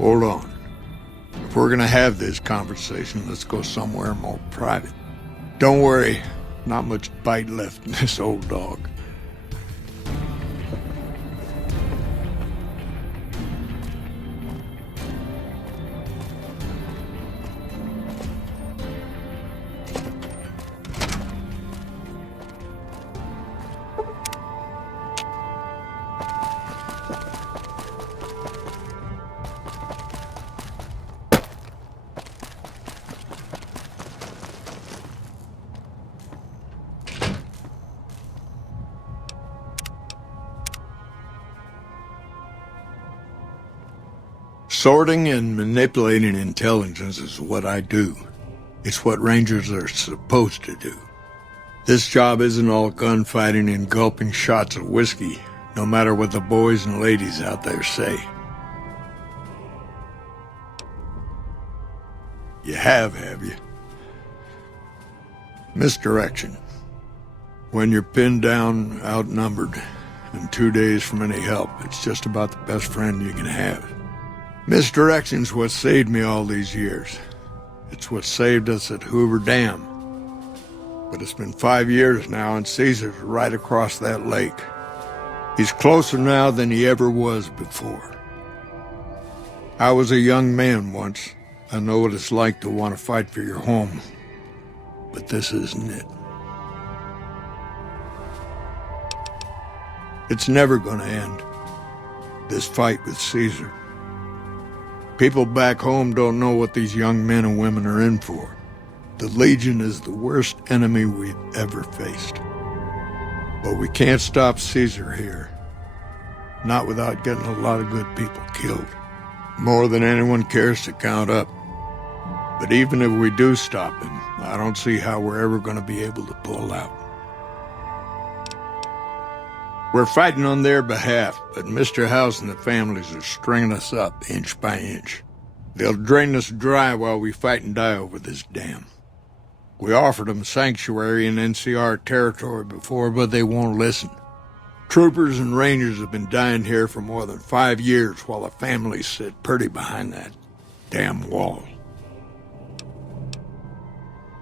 Hold on. If we're gonna have this conversation, let's go somewhere more private. Don't worry, not much bite left in this old dog. Sorting and manipulating intelligence is what I do. It's what Rangers are supposed to do. This job isn't all gunfighting and gulping shots of whiskey, no matter what the boys and ladies out there say. You have you? Misdirection. When you're pinned down, outnumbered, and 2 days from any help, it's just about the best friend you can have. Misdirection's what saved me all these years. It's what saved us at Hoover Dam. But it's been 5 years now, and Caesar's right across that lake. He's closer now than he ever was before. I was a young man once. I know what it's like to want to fight for your home. But this isn't it. It's never gonna end. This fight with Caesar. People back home don't know what these young men and women are in for. The Legion is the worst enemy we've ever faced. But we can't stop Caesar here. Not without getting a lot of good people killed. More than anyone cares to count up. But even if we do stop him, I don't see how we're ever going to be able to pull out. We're fighting on their behalf, but Mr. House and the families are stringing us up inch by inch. They'll drain us dry while we fight and die over this dam. We offered them sanctuary in NCR territory before, but they won't listen. Troopers and Rangers have been dying here for more than 5 years while the families sit pretty behind that damn wall.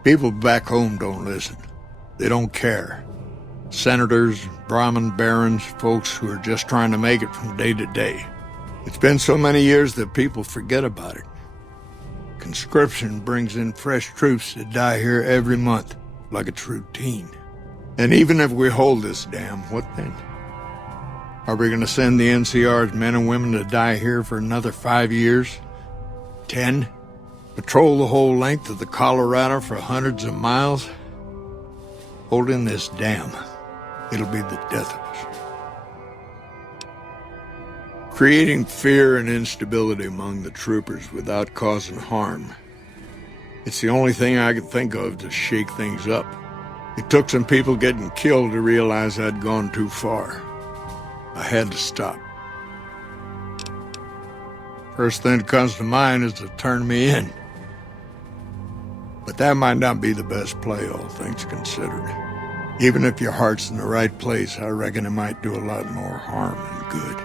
People back home don't listen. They don't care. Senators, Brahmin barons, folks who are just trying to make it from day to day. It's been so many years that people forget about it. Conscription brings in fresh troops that die here every month, like it's routine. And even if we hold this dam, what then? Are we going to send the NCR's men and women to die here for another 5 years? 10? Patrol the whole length of the Colorado for hundreds of miles? Holding this dam. It'll be the death of us. Creating fear and instability among the troopers without causing harm. It's the only thing I could think of to shake things up. It took some people getting killed to realize I'd gone too far. I had to stop. First thing that comes to mind is to turn me in. But that might not be the best play, all things considered. Even if your heart's in the right place, I reckon it might do a lot more harm than good.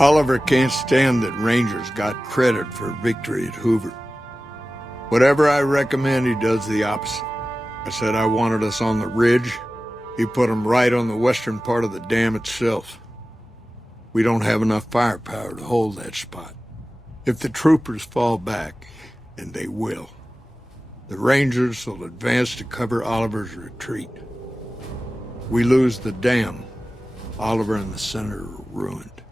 Oliver can't stand that Rangers got credit for victory at Hoover. Whatever I recommend, he does the opposite. I said I wanted us on the ridge. He put them right on the western part of the dam itself. We don't have enough firepower to hold that spot. If the troopers fall back, and they will, the Rangers will advance to cover Oliver's retreat. We lose the dam. Oliver and the Senator are ruined.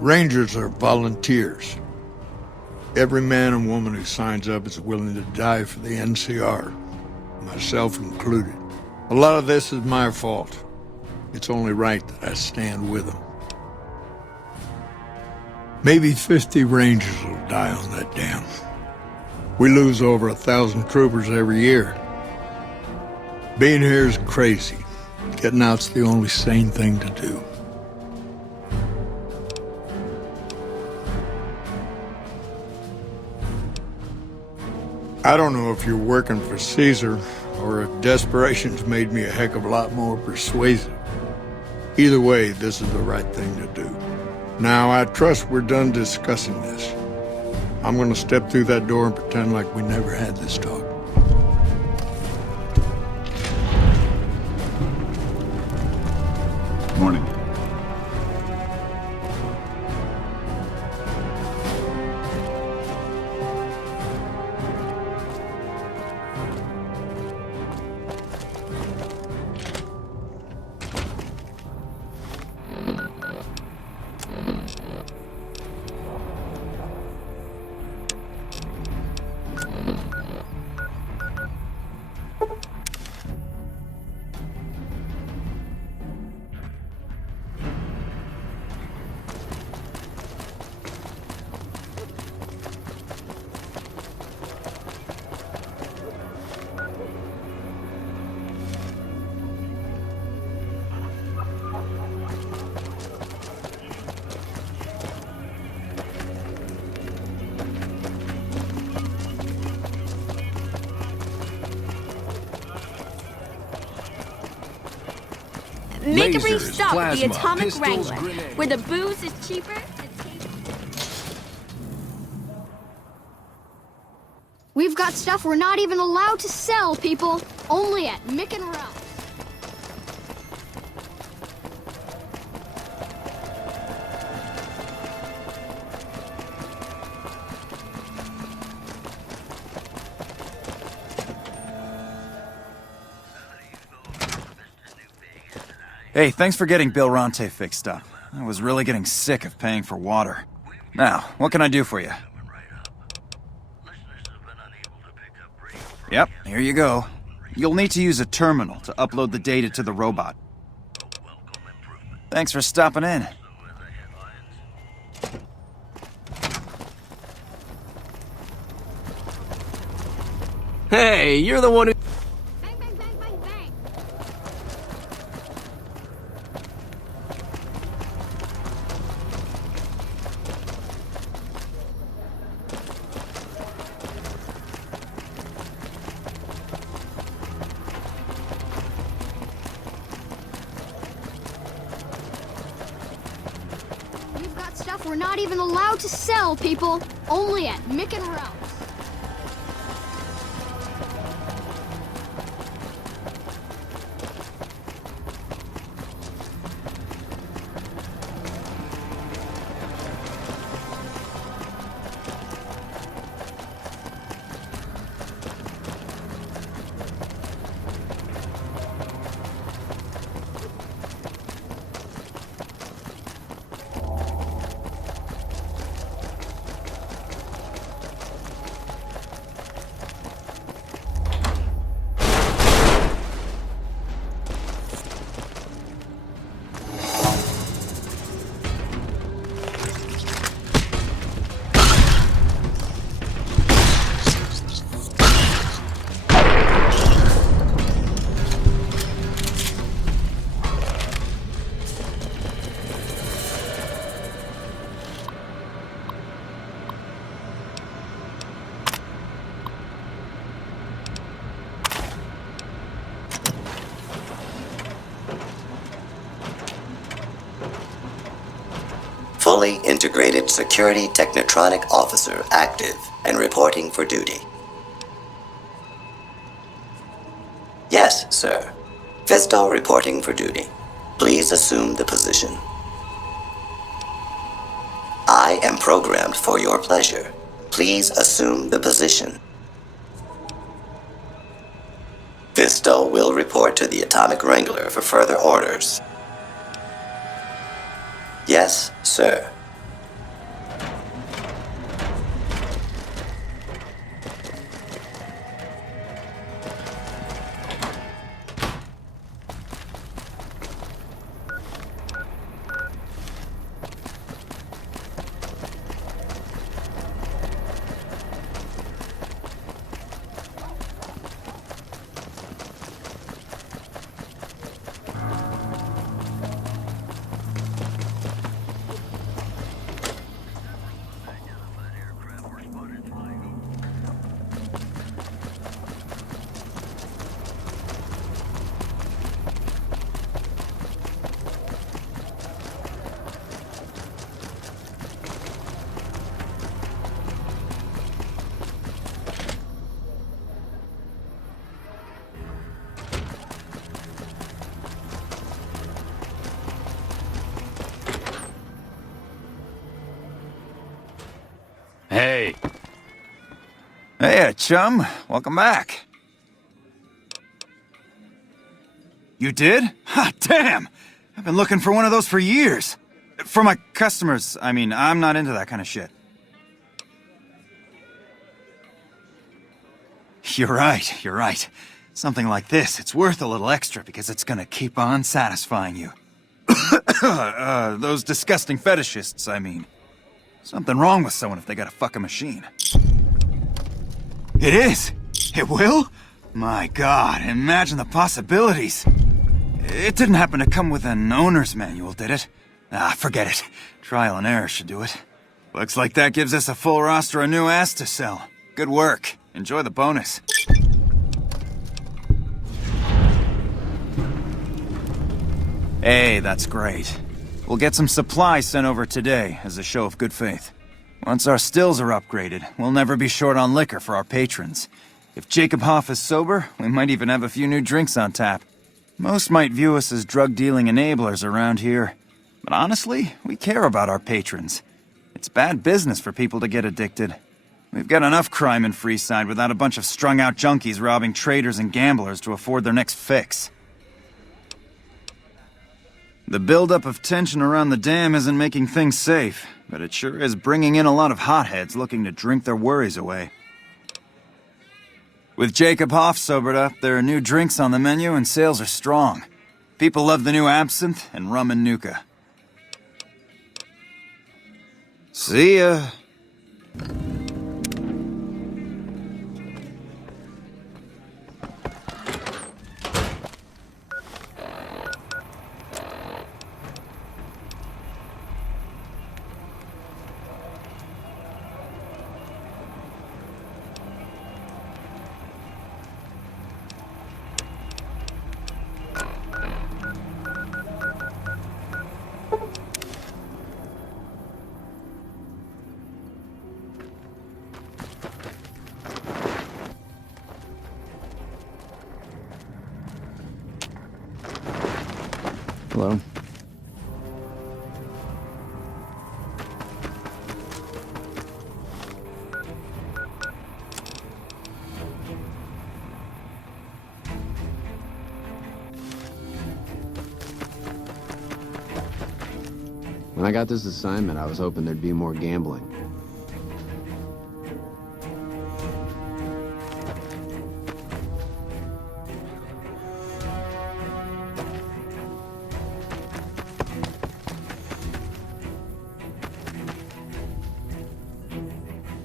Rangers are volunteers. Every man and woman who signs up is willing to die for the NCR, myself included. A lot of this is my fault. It's only right that I stand with them. Maybe 50 Rangers will die on that dam. We lose over 1,000 troopers every year. Being here is crazy. Getting out's the only sane thing to do. I don't know if you're working for Caesar or if desperation's made me a heck of a lot more persuasive. Either way, this is the right thing to do. Now, I trust we're done discussing this. I'm gonna step through that door and pretend like we never had this talk. Morning. Make a brief Lasers, stop at the plasma, Atomic pistols, Wrangler, grenades. where the booze is cheaper. We've got stuff we're not even allowed to sell, people. Only at Mick and Ralph's. Hey, thanks for getting Bill Ronte fixed up. I was really getting sick of paying for water. Now, what can I do for you? Yep, here you go. You'll need to use a terminal to upload the data to the robot. Thanks for stopping in. Hey, you're the one who... Bang, bang, bang, bang, bang. We've got stuff we're not even allowed to sell, people. Only at Mick and Ralph's. Fully integrated security technotronic officer active and reporting for duty. Yes, sir. Fisto reporting for duty. Please assume the position. I am programmed for your pleasure. Please assume the position. Fisto will report to the Atomic Wrangler for further orders. Yes, sir. Hey. Hey, chum. Welcome back. You did? Ha, damn! I've been looking for one of those for years. For my customers, I mean, I'm not into that kind of shit. You're right. Something like this, it's worth a little extra because it's gonna keep on satisfying you. Those disgusting fetishists, I mean. Something wrong with someone if they gotta fuck a machine. It is? It will? My God, imagine the possibilities. It didn't happen to come with an owner's manual, did it? Ah, forget it. Trial and error should do it. Looks like that gives us a full roster of new ass to sell. Good work. Enjoy the bonus. Hey, that's great. We'll get some supplies sent over today as a show of good faith. Once our stills are upgraded, we'll never be short on liquor for our patrons. If Jacob Hoff is sober, we might even have a few new drinks on tap. Most might view us as drug-dealing enablers around here. But honestly, we care about our patrons. It's bad business for people to get addicted. We've got enough crime in Freeside without a bunch of strung-out junkies robbing traders and gamblers to afford their next fix. The buildup of tension around the dam isn't making things safe, but it sure is bringing in a lot of hotheads looking to drink their worries away. With Jacob Hoff sobered up, there are new drinks on the menu and sales are strong. People love the new absinthe and rum and nuka. See ya. Hello. When I got this assignment, I was hoping there'd be more gambling.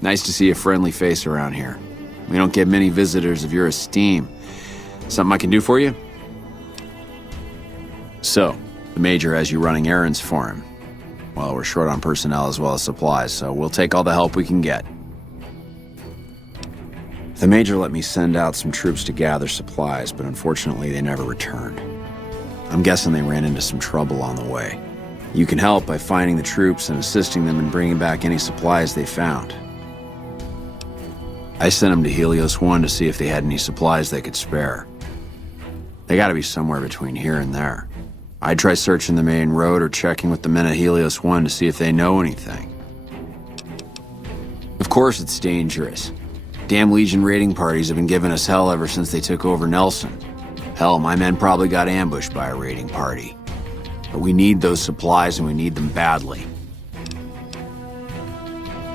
Nice to see a friendly face around here. We don't get many visitors of your esteem. Something I can do for you? So, the Major has you running errands for him. Well, we're short on personnel as well as supplies, so we'll take all the help we can get. The Major let me send out some troops to gather supplies, but unfortunately they never returned. I'm guessing they ran into some trouble on the way. You can help by finding the troops and assisting them in bringing back any supplies they found. I sent them to Helios 1 to see if they had any supplies they could spare. They gotta be somewhere between here and there. I'd try searching the main road or checking with the men at Helios 1 to see if they know anything. Of course it's dangerous. Damn Legion raiding parties have been giving us hell ever since they took over Nelson. Hell, my men probably got ambushed by a raiding party. But we need those supplies and we need them badly.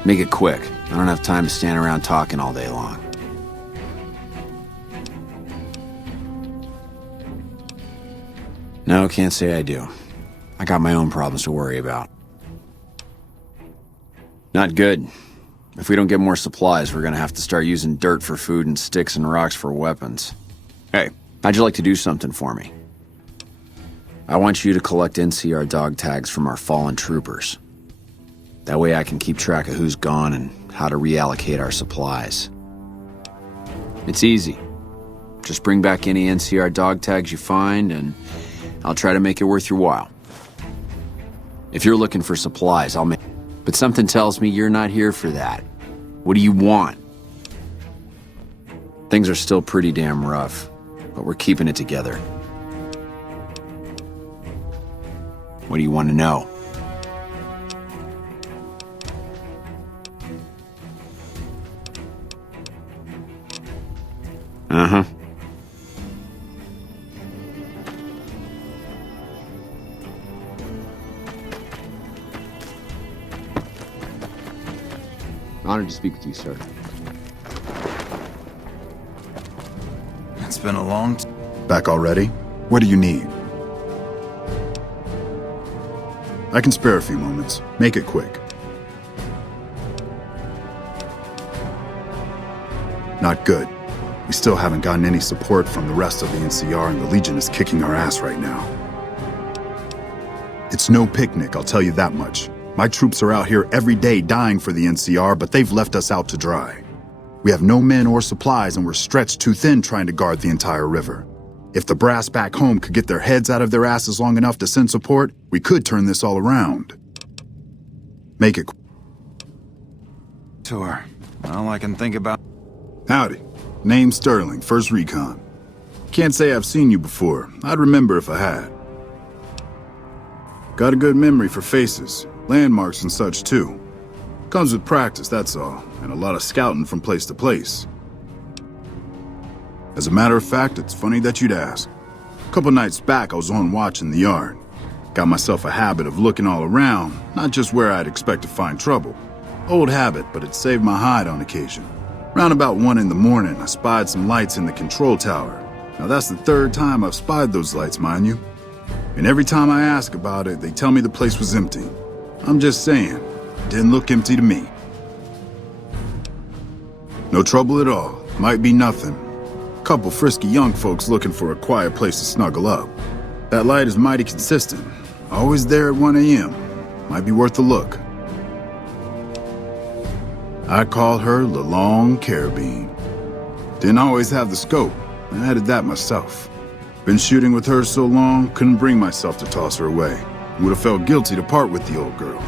Make it quick. I don't have time to stand around talking all day long. No, can't say I do. I got my own problems to worry about. Not good. If we don't get more supplies, we're gonna have to start using dirt for food and sticks and rocks for weapons. Hey, how'd you like to do something for me? I want you to collect NCR dog tags from our fallen troopers. That way I can keep track of who's gone and how to reallocate our supplies. It's easy. Just bring back any NCR dog tags you find and I'll try to make it worth your while. If you're looking for supplies, I'll make... But something tells me you're not here for that. What do you want? Things are still pretty damn rough, but we're keeping it together. What do you want to know? Honored to speak with you, sir. It's been a long Back already? What do you need? I can spare a few moments. Make it quick. Not good. We still haven't gotten any support from the rest of the NCR, and the Legion is kicking our ass right now. It's no picnic, I'll tell you that much. My troops are out here every day dying for the NCR, but they've left us out to dry. We have no men or supplies, and we're stretched too thin trying to guard the entire river. If the brass back home could get their heads out of their asses long enough to send support, we could turn this all around. Make it tour. All I can think about... Howdy. Name's Sterling, 1st Recon. Can't say I've seen you before. I'd remember if I had. Got a good memory for faces, landmarks and such too. Comes with practice, that's all, and a lot of scouting from place to place. As a matter of fact, it's funny that you'd ask. A couple nights back, I was on watch in the yard. Got myself a habit of looking all around, not just where I'd expect to find trouble. Old habit, but it saved my hide on occasion. Round about 1 in the morning, I spied some lights in the control tower. Now that's the 3rd time I've spied those lights, mind you. And every time I ask about it, they tell me the place was empty. I'm just saying, it didn't look empty to me. No trouble at all. Might be nothing. Couple frisky young folks looking for a quiet place to snuggle up. That light is mighty consistent. Always there at 1 a.m. Might be worth a look. I call her the Long Carabine. Didn't always have the scope. I added that myself. Been shooting with her so long, couldn't bring myself to toss her away. Would have felt guilty to part with the old girl.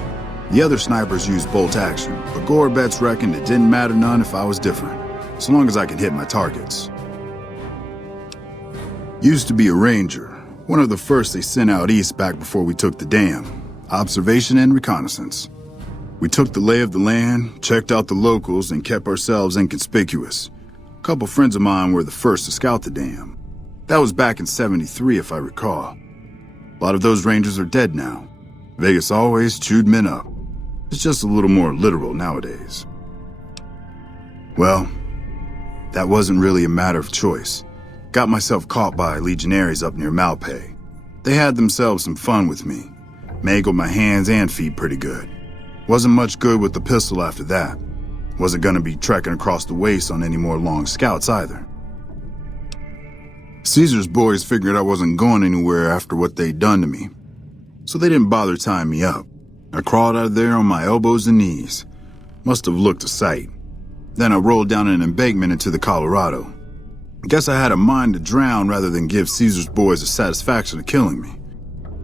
The other snipers used bolt action, but Gorbets reckoned it didn't matter none if I was different, so long as I could hit my targets. Used to be a ranger, one of the first they sent out east back before we took the dam. Observation and reconnaissance. We took the lay of the land, checked out the locals, and kept ourselves inconspicuous. A couple friends of mine were the first to scout the dam. That was back in '73, if I recall. A lot of those rangers are dead now. Vegas always chewed men up. It's just a little more literal nowadays. Well, that wasn't really a matter of choice. Got myself caught by legionaries up near Malpay. They had themselves some fun with me. Mangled my hands and feet pretty good. Wasn't much good with the pistol after that. Wasn't gonna be trekking across the waste on any more long scouts either. Caesar's boys figured I wasn't going anywhere after what they'd done to me, so they didn't bother tying me up. I crawled out of there on my elbows and knees. Must have looked a sight. Then I rolled down an embankment into the Colorado. Guess I had a mind to drown rather than give Caesar's boys the satisfaction of killing me.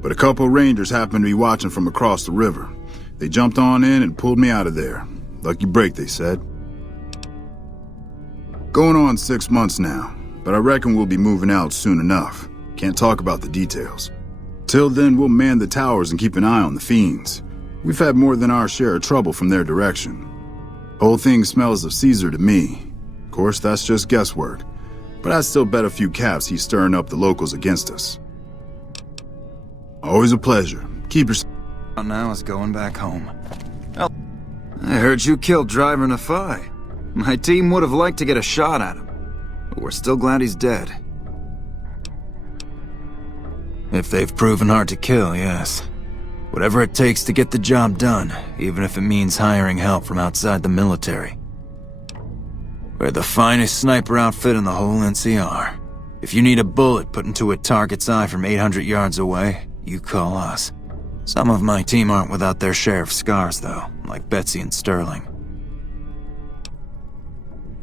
But a couple of rangers happened to be watching from across the river. They jumped on in and pulled me out of there. Lucky break, they said. Going on 6 months now, but I reckon we'll be moving out soon enough. Can't talk about the details. Till then, we'll man the towers and keep an eye on the fiends. We've had more than our share of trouble from their direction. Whole thing smells of Caesar to me. Of course, that's just guesswork. But I'd still bet a few caps he's stirring up the locals against us. Always a pleasure. Keep your... Now is going back home. Oh, I heard you killed Driver Nafai. My team would have liked to get a shot at him, but we're still glad he's dead. If they've proven hard to kill, yes. Whatever it takes to get the job done, even if it means hiring help from outside the military. We're the finest sniper outfit in the whole NCR. If you need a bullet put into a target's eye from 800 yards away, you call us. Some of my team aren't without their share of scars, though, like Betsy and Sterling.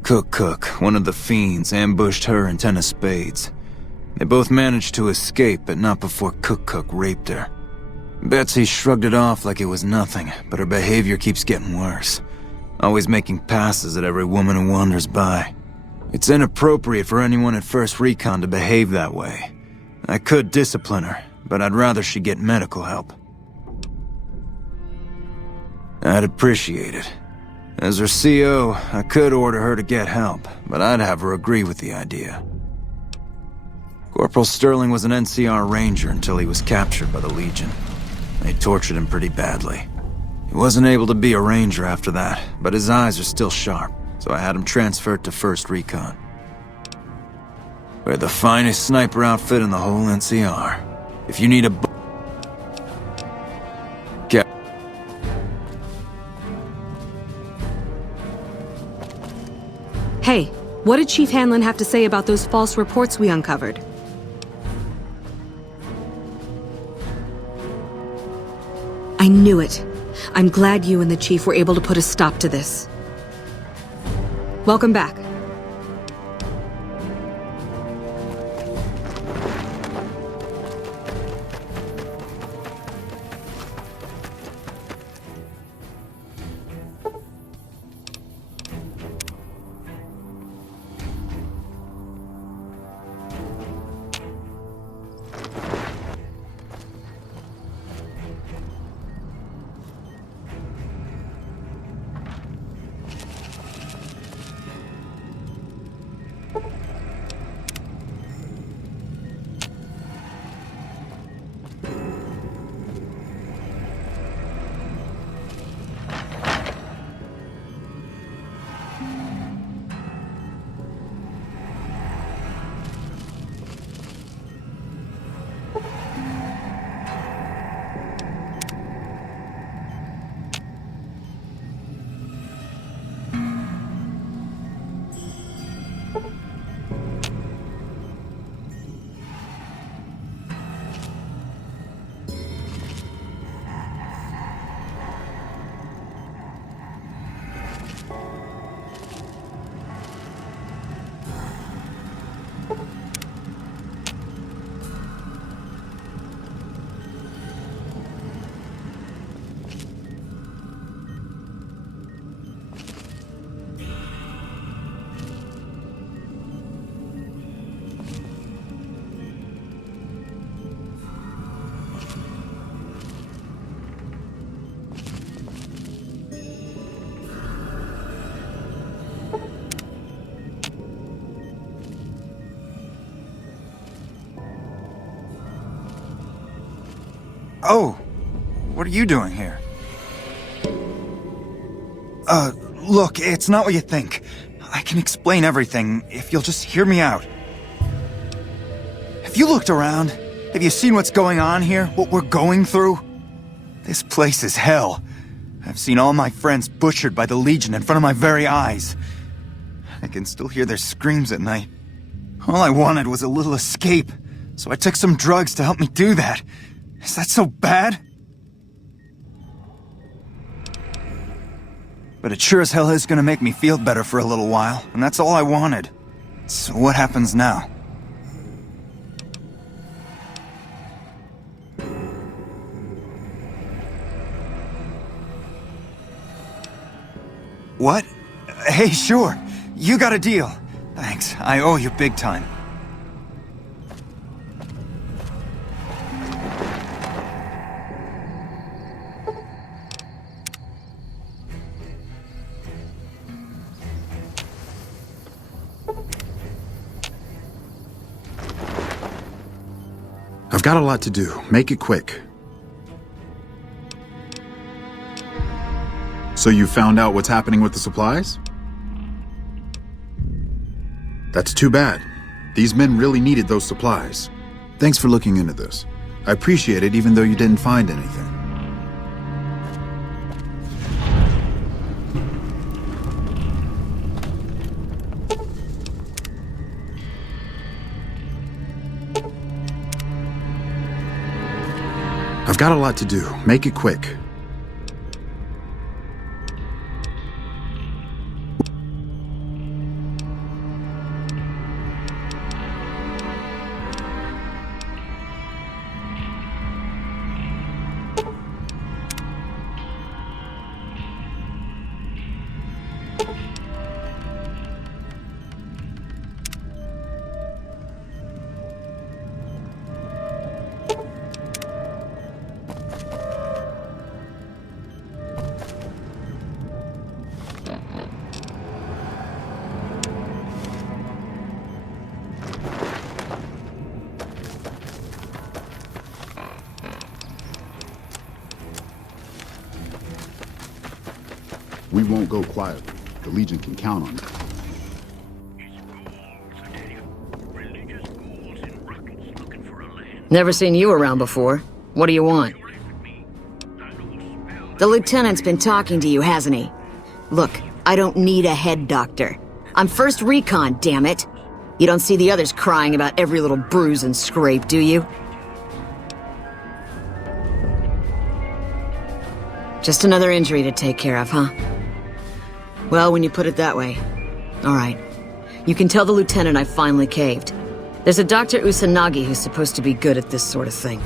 Cook, one of the fiends, ambushed her and 10 of spades. They both managed to escape, but not before Cook raped her. Betsy shrugged it off like it was nothing, but her behavior keeps getting worse. Always making passes at every woman who wanders by. It's inappropriate for anyone at 1st Recon to behave that way. I could discipline her, but I'd rather she get medical help. I'd appreciate it. As her CO, I could order her to get help, but I'd have her agree with the idea. Corporal Sterling was an NCR ranger until he was captured by the Legion. They tortured him pretty badly. He wasn't able to be a ranger after that, but his eyes are still sharp, so I had him transferred to 1st Recon. We're the finest sniper outfit in the whole NCR. If you need a get. Hey, what did Chief Hanlon have to say about those false reports we uncovered? I knew it. I'm glad you and the Chief were able to put a stop to this. Welcome back. Oh, what are you doing here? Look, it's not what you think. I can explain everything if you'll just hear me out. Have you looked around? Have you seen what's going on here? What we're going through? This place is hell. I've seen all my friends butchered by the Legion in front of my very eyes. I can still hear their screams at night. All I wanted was a little escape, so I took some drugs to help me do that. Is that so bad? But it sure as hell is gonna make me feel better for a little while, and that's all I wanted. So what happens now? What? Hey, sure. You got a deal. Thanks. I owe you big time. I've got a lot to do. Make it quick. So you found out what's happening with the supplies? That's too bad. These men really needed those supplies. Thanks for looking into this. I appreciate it even though you didn't find anything. I've got a lot to do. Make it quick. We won't go quietly. The Legion can count on that. Never seen you around before. What do you want? The lieutenant's been talking to you, hasn't he? Look, I don't need a head doctor. I'm first recon, damn it. You don't see the others crying about every little bruise and scrape, do you? Just another injury to take care of, huh? Well, when you put it that way. All right. You can tell the lieutenant I finally caved. There's a Dr. Usanagi who's supposed to be good at this sort of thing.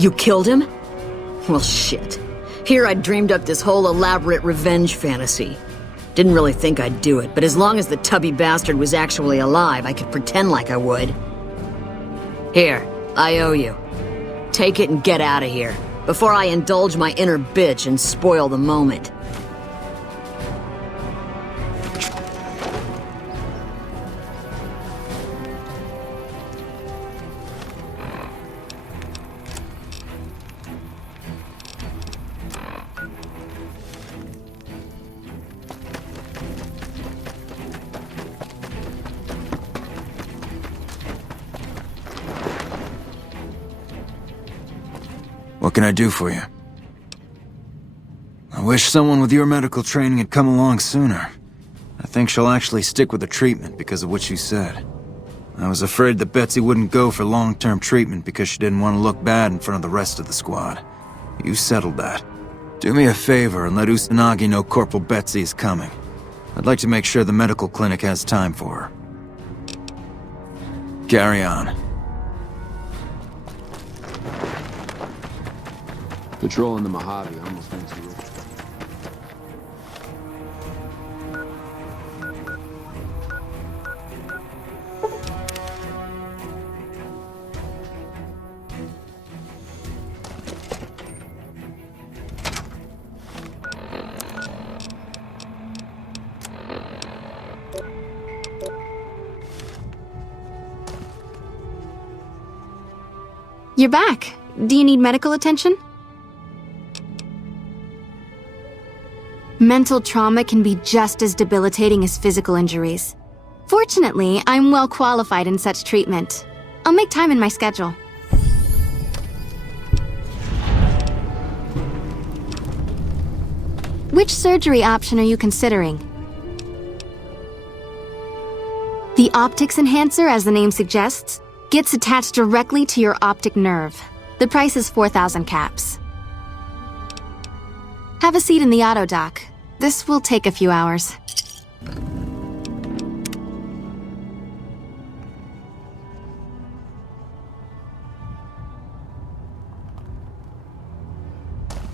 You killed him? Well, shit. Here I dreamed up this whole elaborate revenge fantasy. Didn't really think I'd do it, but as long as the tubby bastard was actually alive, I could pretend like I would. Here, I owe you. Take it and get out of here, before I indulge my inner bitch and spoil the moment. What can I do for you? I wish someone with your medical training had come along sooner. I think she'll actually stick with the treatment because of what she said. I was afraid that Betsy wouldn't go for long-term treatment because she didn't want to look bad in front of the rest of the squad. You settled that. Do me a favor and let Usanagi know Corporal Betsy is coming. I'd like to make sure the medical clinic has time for her. Carry on. Patrolling the Mojave, I almost went to it. You're back. Do you need medical attention? Mental trauma can be just as debilitating as physical injuries. Fortunately, I'm well qualified in such treatment. I'll make time in my schedule. Which surgery option are you considering? The optics enhancer, as the name suggests, gets attached directly to your optic nerve. The price is 4,000 caps. Have a seat in the auto dock. This will take a few hours.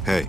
Hey.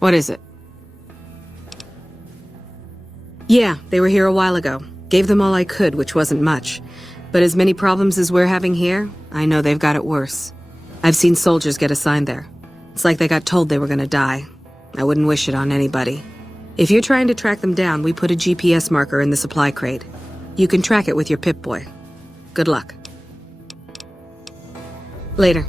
What is it? Yeah, they were here a while ago. Gave them all I could, which wasn't much. But as many problems as we're having here, I know they've got it worse. I've seen soldiers get assigned there. It's like they got told they were gonna die. I wouldn't wish it on anybody. If you're trying to track them down, we put a GPS marker in the supply crate. You can track it with your Pip-Boy. Good luck. Later.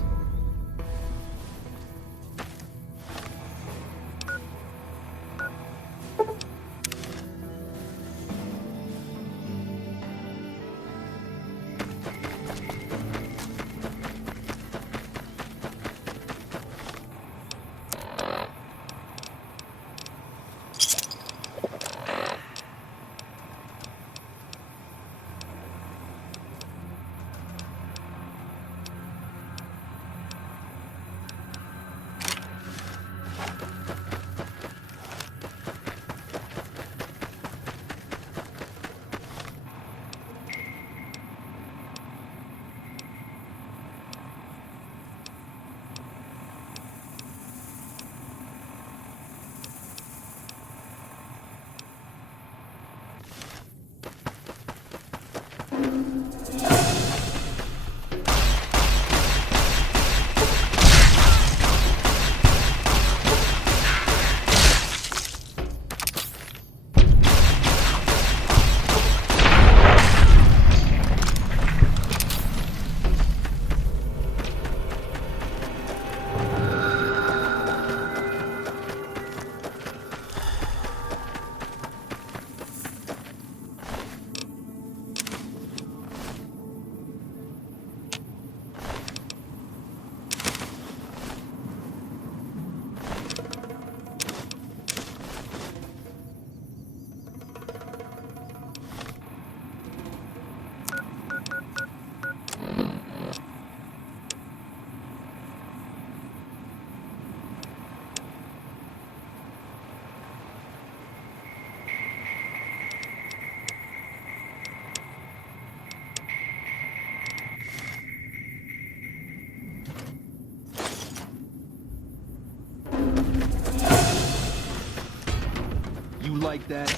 You like that?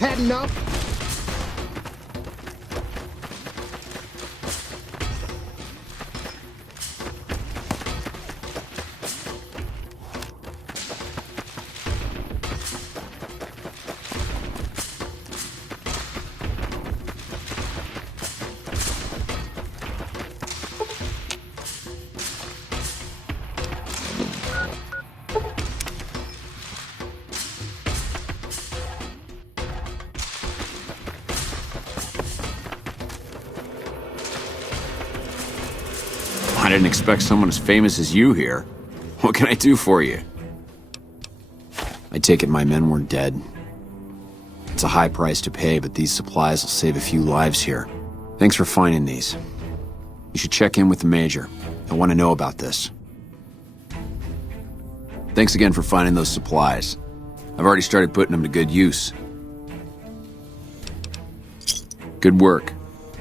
Had enough? I didn't expect someone as famous as you here. What can I do for you? I take it my men weren't dead. It's a high price to pay, but these supplies will save a few lives here. Thanks for finding these. You should check in with the Major. I want to know about this. Thanks again for finding those supplies. I've already started putting them to good use. Good work.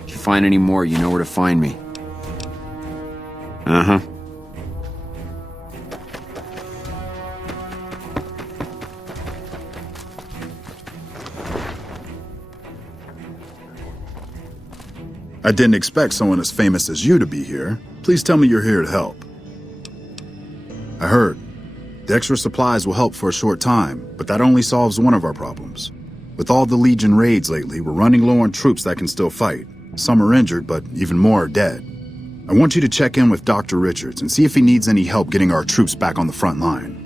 If you find any more, you know where to find me. Uh-huh. I didn't expect someone as famous as you to be here. Please tell me you're here to help. I heard. The extra supplies will help for a short time, but that only solves one of our problems. With all the Legion raids lately, we're running low on troops that can still fight. Some are injured, but even more are dead. I want you to check in with Dr. Richards and see if he needs any help getting our troops back on the front line.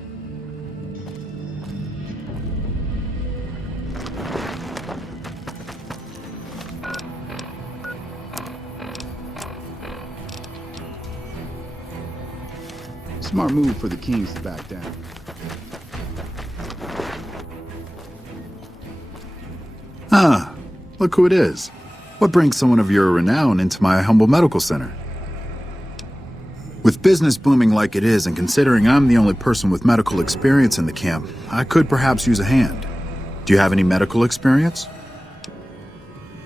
Smart move for the Kings to back down. Ah, look who it is. What brings someone of your renown into my humble medical center? With business booming like it is, and considering I'm the only person with medical experience in the camp, I could perhaps use a hand. Do you have any medical experience?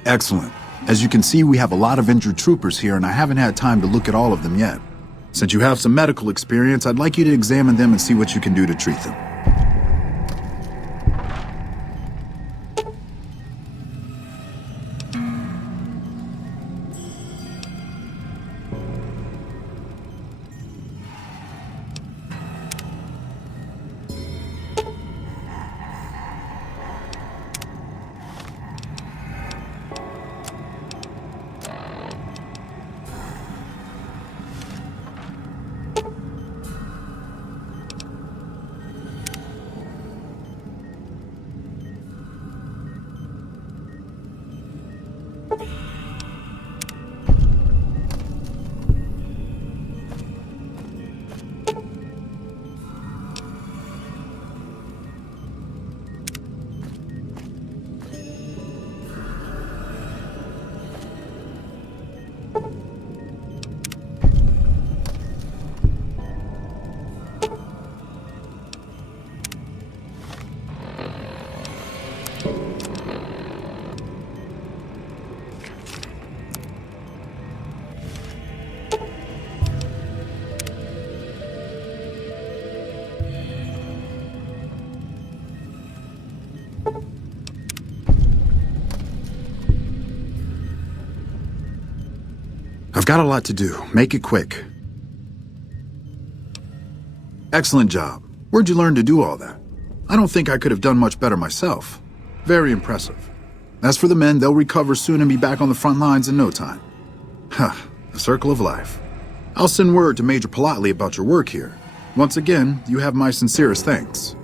Excellent. As you can see, we have a lot of injured troopers here, and I haven't had time to look at all of them yet. Since you have some medical experience, I'd like you to examine them and see what you can do to treat them. got a lot to do. Make it quick. Excellent job. Where'd you learn to do all that? I don't think I could have done much better myself. Very impressive. As for the men, they'll recover soon and be back on the front lines in no time. Huh, the circle of life. I'll send word to Major Politely about your work here. Once again, you have my sincerest thanks.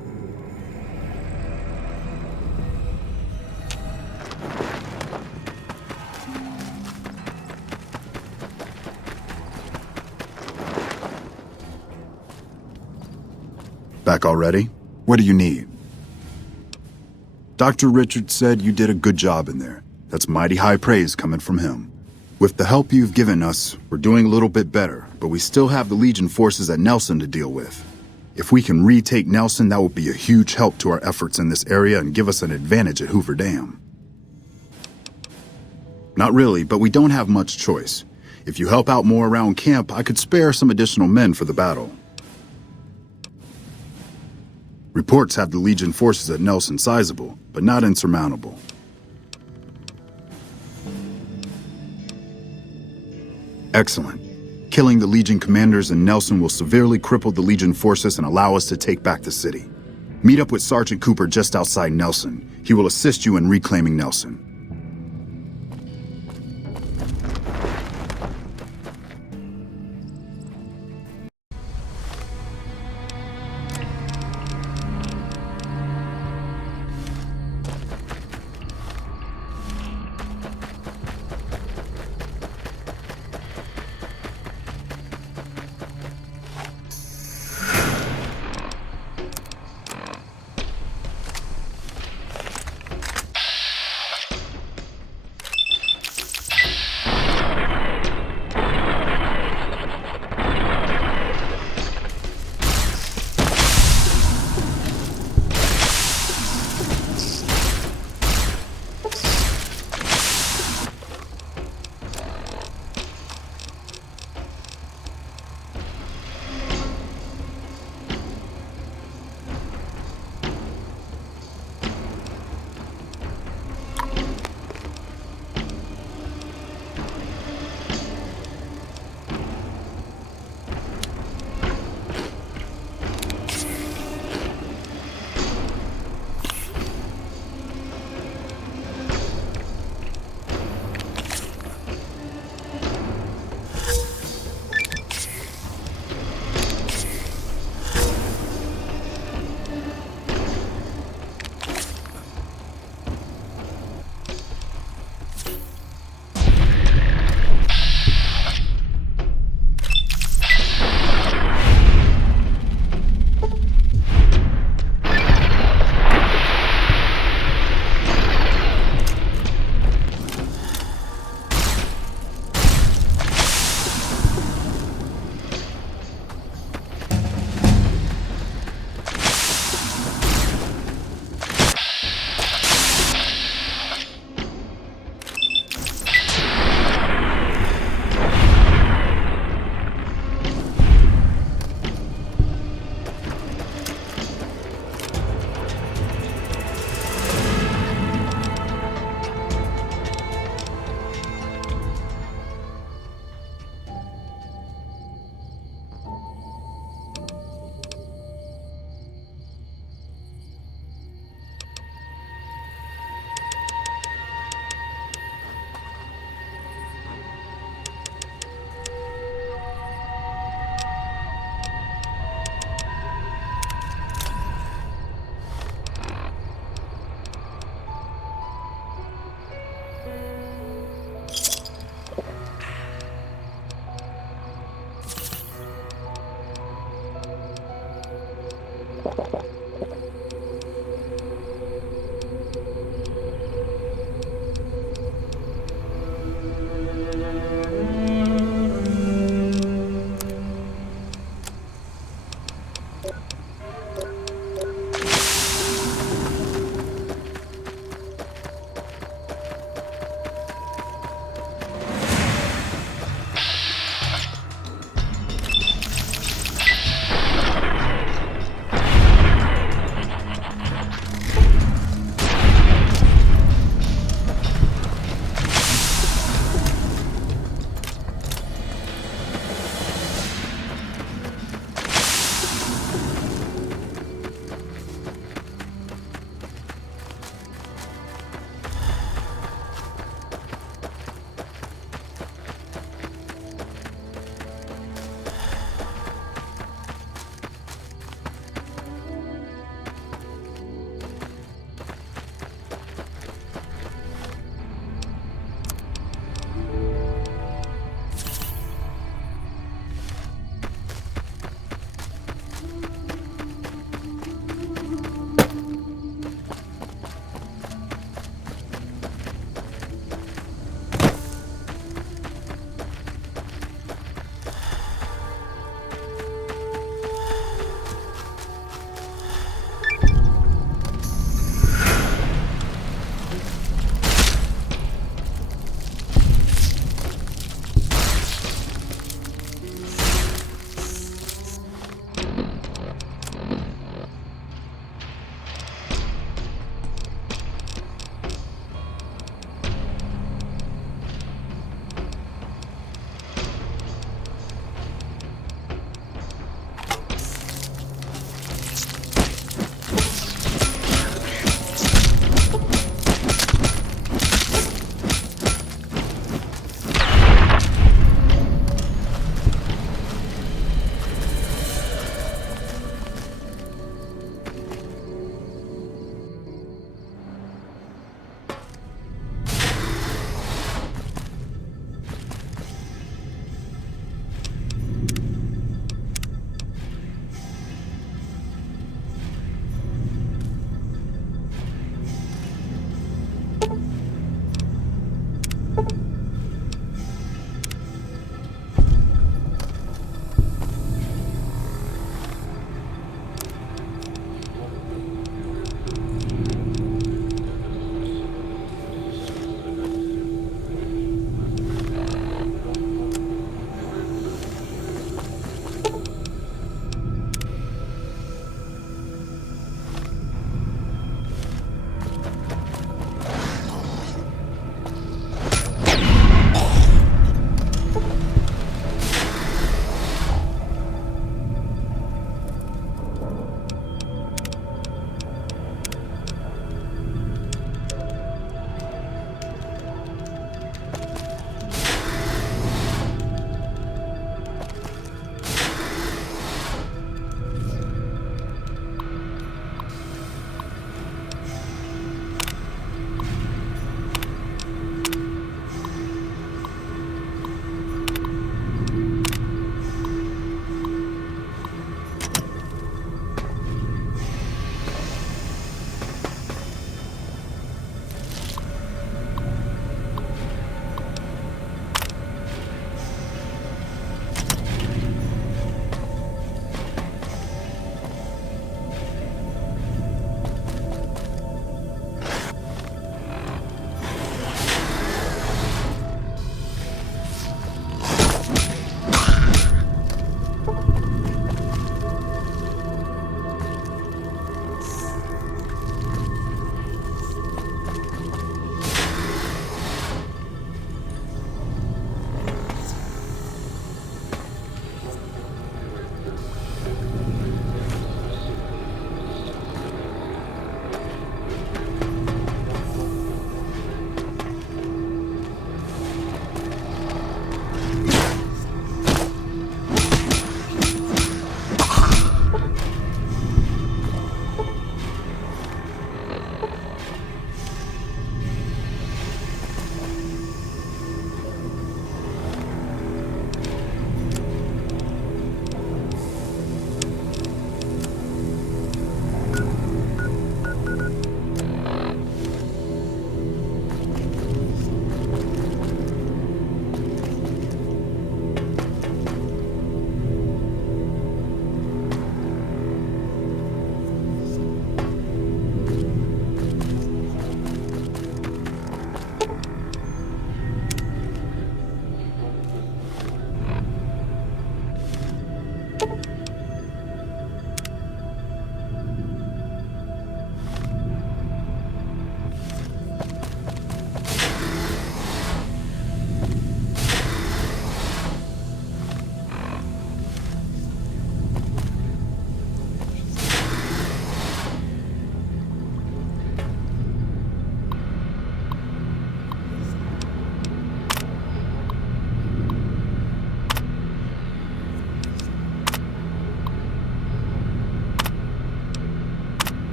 Back already? What do you need? Dr. Richards said you did a good job in there. That's mighty high praise coming from him. With the help you've given us, we're doing a little bit better, but we still have the Legion forces at Nelson to deal with. If we can retake Nelson, that will be a huge help to our efforts in this area and give us an advantage at Hoover Dam. Not really, but we don't have much choice. If you help out more around camp, I could spare some additional men for the battle. Reports have the Legion forces at Nelson sizable, but not insurmountable. Excellent. Killing the Legion commanders in Nelson will severely cripple the Legion forces and allow us to take back the city. Meet up with Sergeant Cooper just outside Nelson. He will assist you in reclaiming Nelson.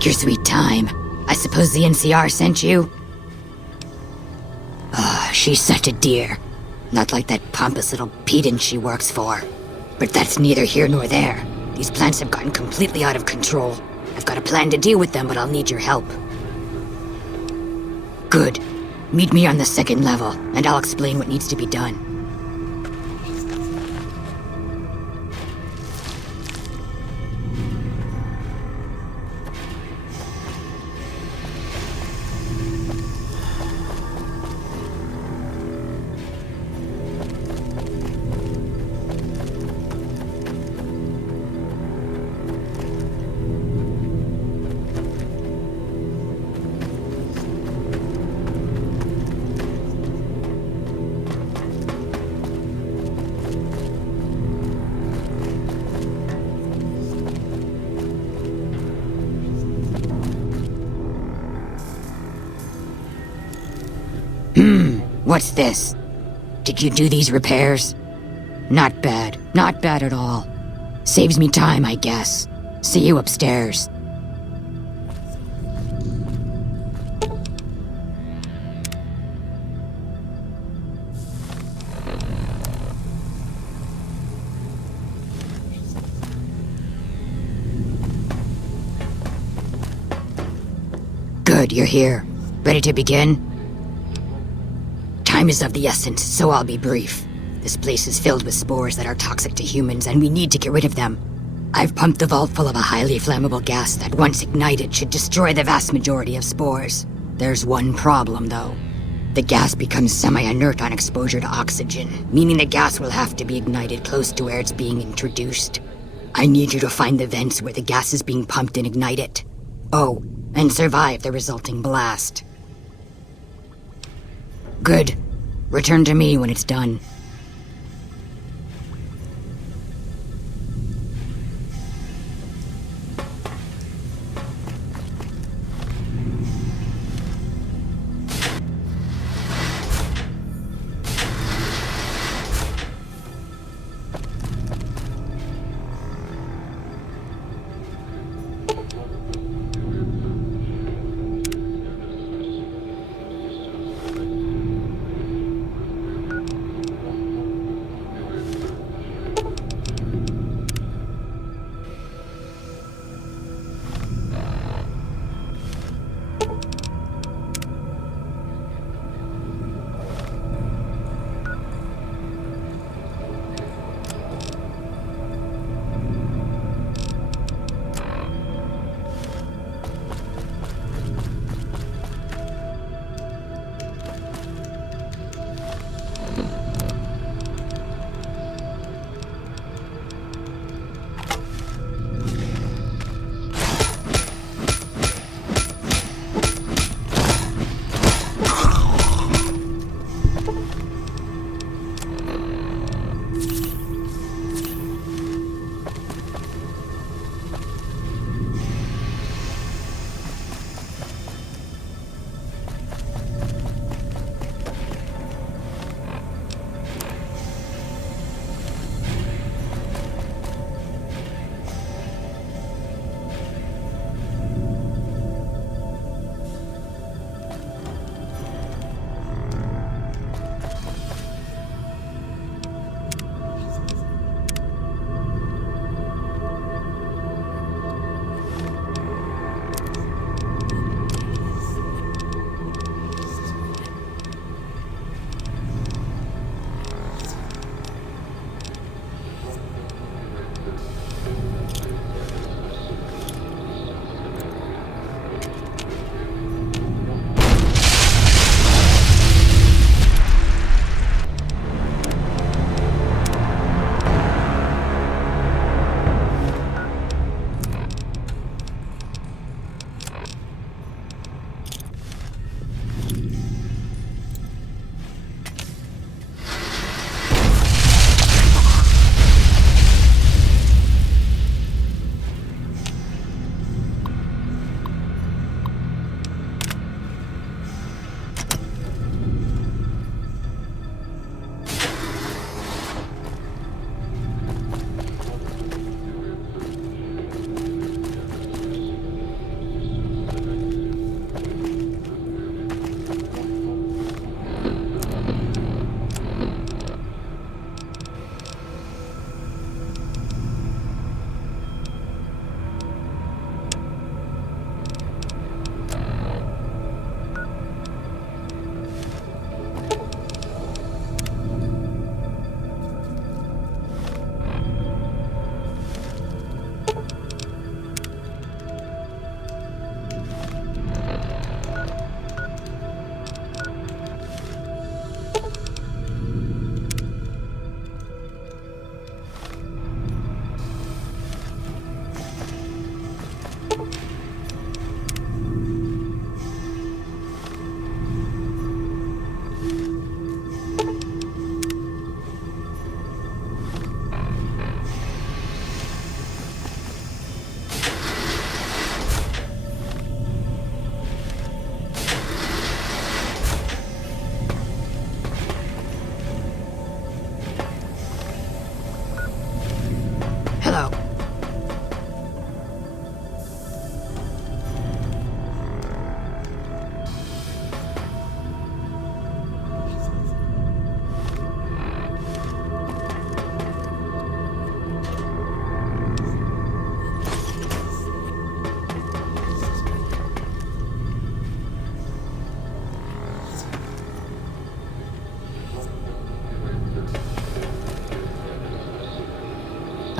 Took your sweet time. I suppose the NCR sent you? She's such a dear. Not like that pompous little pedant she works for. But that's neither here nor there. These plants have gotten completely out of control. I've got a plan to deal with them, but I'll need your help. Good. Meet me on the 2nd level, and I'll explain what needs to be done. What's this? Did you do these repairs? Not bad. Not bad at all. Saves me time, I guess. See you upstairs. Good, you're here. Ready to begin? Time is of the essence, so I'll be brief. This place is filled with spores that are toxic to humans, and we need to get rid of them. I've pumped the vault full of a highly flammable gas that, once ignited, should destroy the vast majority of spores. There's one problem, though. The gas becomes semi-inert on exposure to oxygen, meaning the gas will have to be ignited close to where it's being introduced. I need you to find the vents where the gas is being pumped and ignite it. Oh, and survive the resulting blast. Good. Return to me when it's done.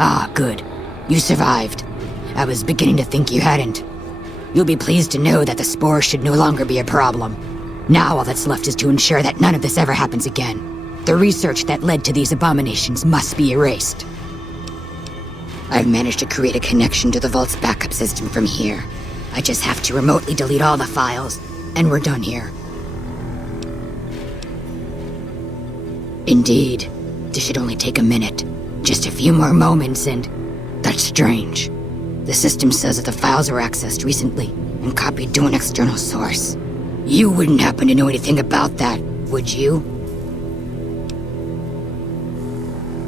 Ah, good. You survived. I was beginning to think you hadn't. You'll be pleased to know that the spores should no longer be a problem. Now all that's left is to ensure that none of this ever happens again. The research that led to these abominations must be erased. I've managed to create a connection to the Vault's backup system from here. I just have to remotely delete all the files, and we're done here. Indeed. This should only take a minute. Just a few more moments and... That's strange. The system says that the files were accessed recently and copied to an external source. You wouldn't happen to know anything about that, would you?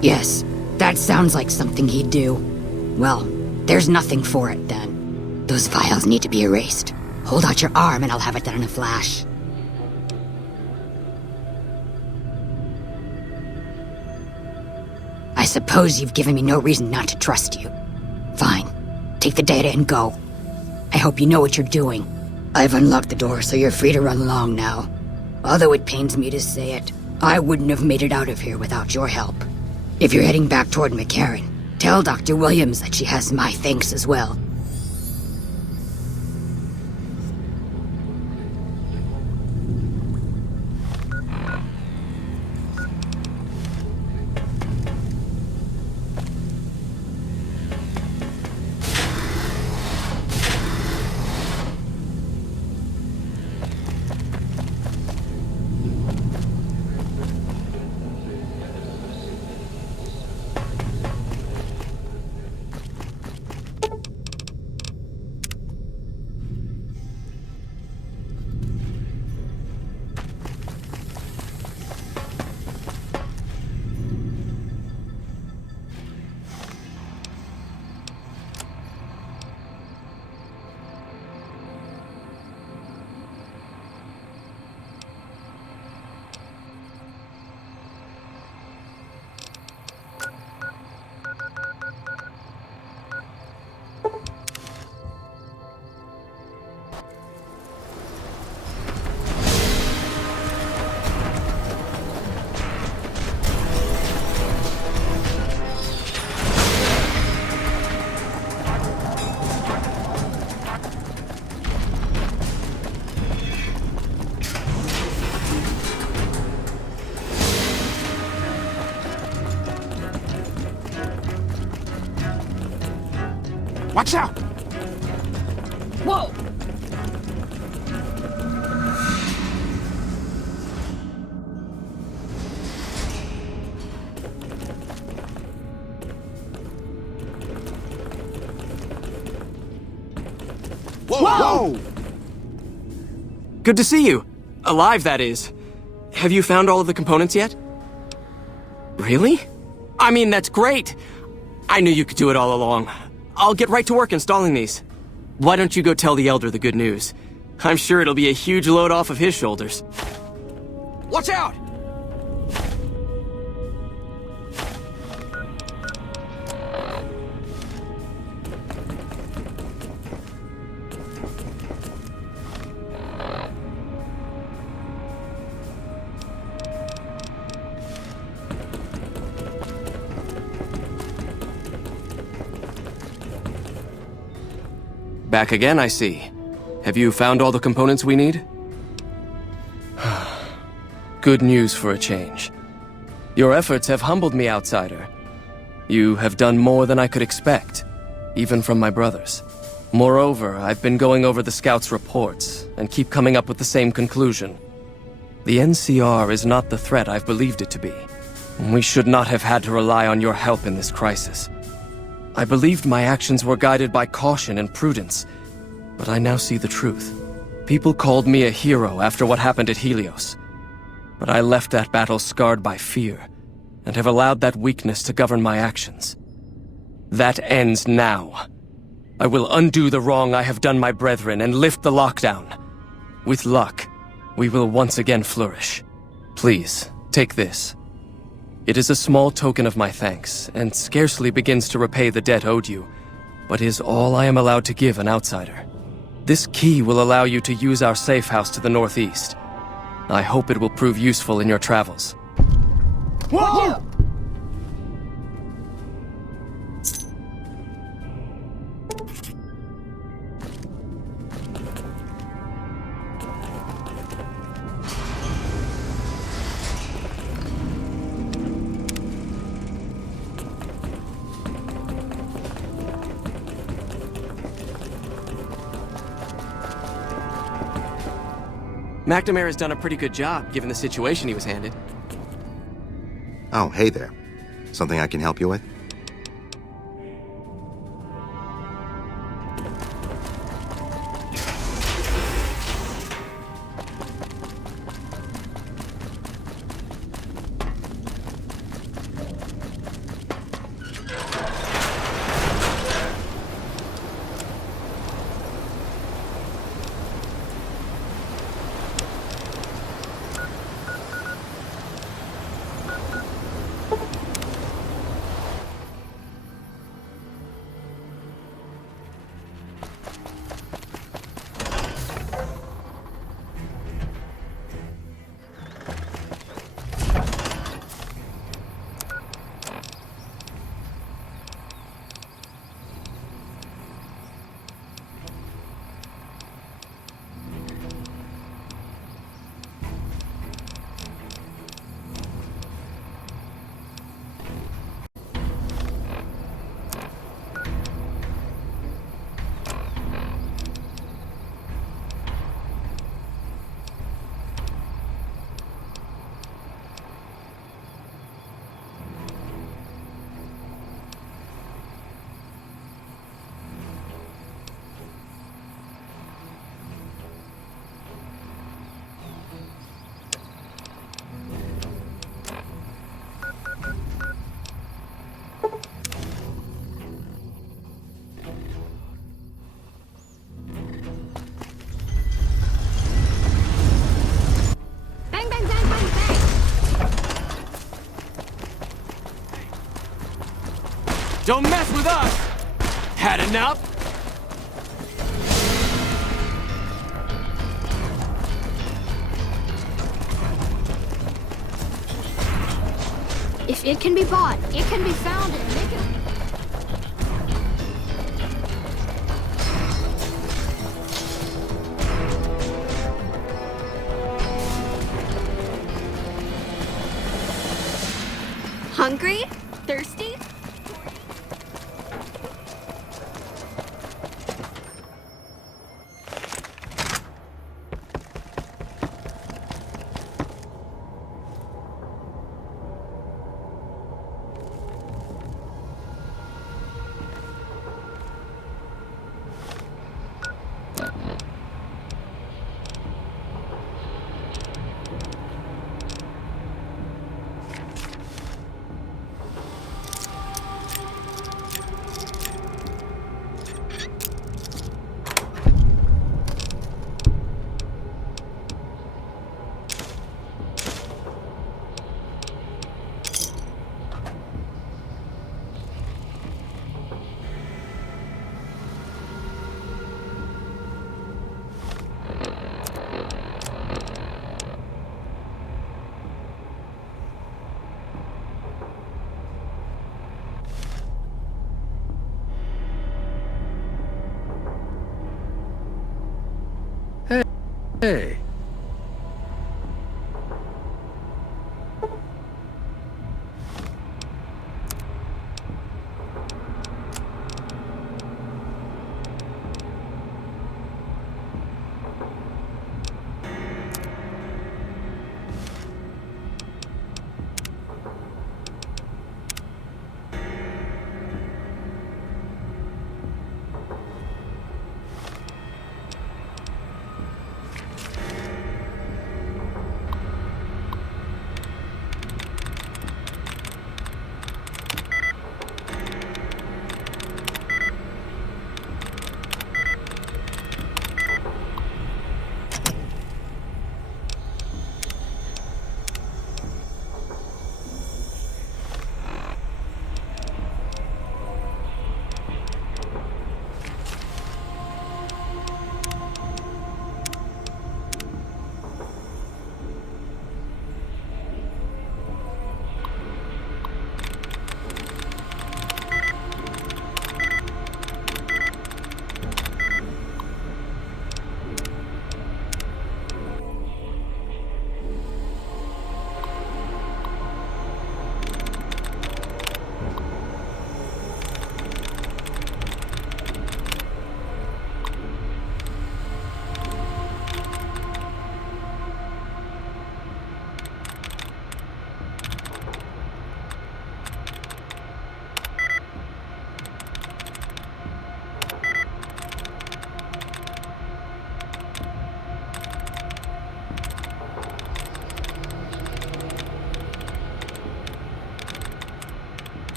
Yes, that sounds like something he'd do. Well, there's nothing for it then. Those files need to be erased. Hold out your arm and I'll have it done in a flash. I suppose you've given me no reason not to trust you. Fine. Take the data and go. I hope you know what you're doing. I've unlocked the door, so you're free to run along now. Although it pains me to say it, I wouldn't have made it out of here without your help. If you're heading back toward McCarran, tell Dr. Williams that she has my thanks as well. Watch out! Whoa! Whoa! Good to see you. Alive, that is. Have you found all of the components yet? Really? I mean, that's great. I knew you could do it all along. I'll get right to work installing these. Why don't you go tell the Elder the good news? I'm sure it'll be a huge load off of his shoulders. Watch out! Back again, I see. Have you found all the components we need? Good news for a change. Your efforts have humbled me, outsider. You have done more than I could expect, even from my brothers. Moreover, I've been going over the scouts' reports, and keep coming up with the same conclusion. The NCR is not the threat I've believed it to be. We should not have had to rely on your help in this crisis. I believed my actions were guided by caution and prudence, but I now see the truth. People called me a hero after what happened at Helios, but I left that battle scarred by fear, and have allowed that weakness to govern my actions. That ends now. I will undo the wrong I have done my brethren and lift the lockdown. With luck, we will once again flourish. Please, take this. It is a small token of my thanks, and scarcely begins to repay the debt owed you, but is all I am allowed to give an outsider. This key will allow you to use our safe house to the northeast. I hope it will prove useful in your travels. Whoa! McNamara has done a pretty good job, given the situation he was handed. Oh, hey there. Something I can help you with? Don't mess with us! Had enough? If it can be bought, it can be found and make it... Hungry? Thirsty? Hey.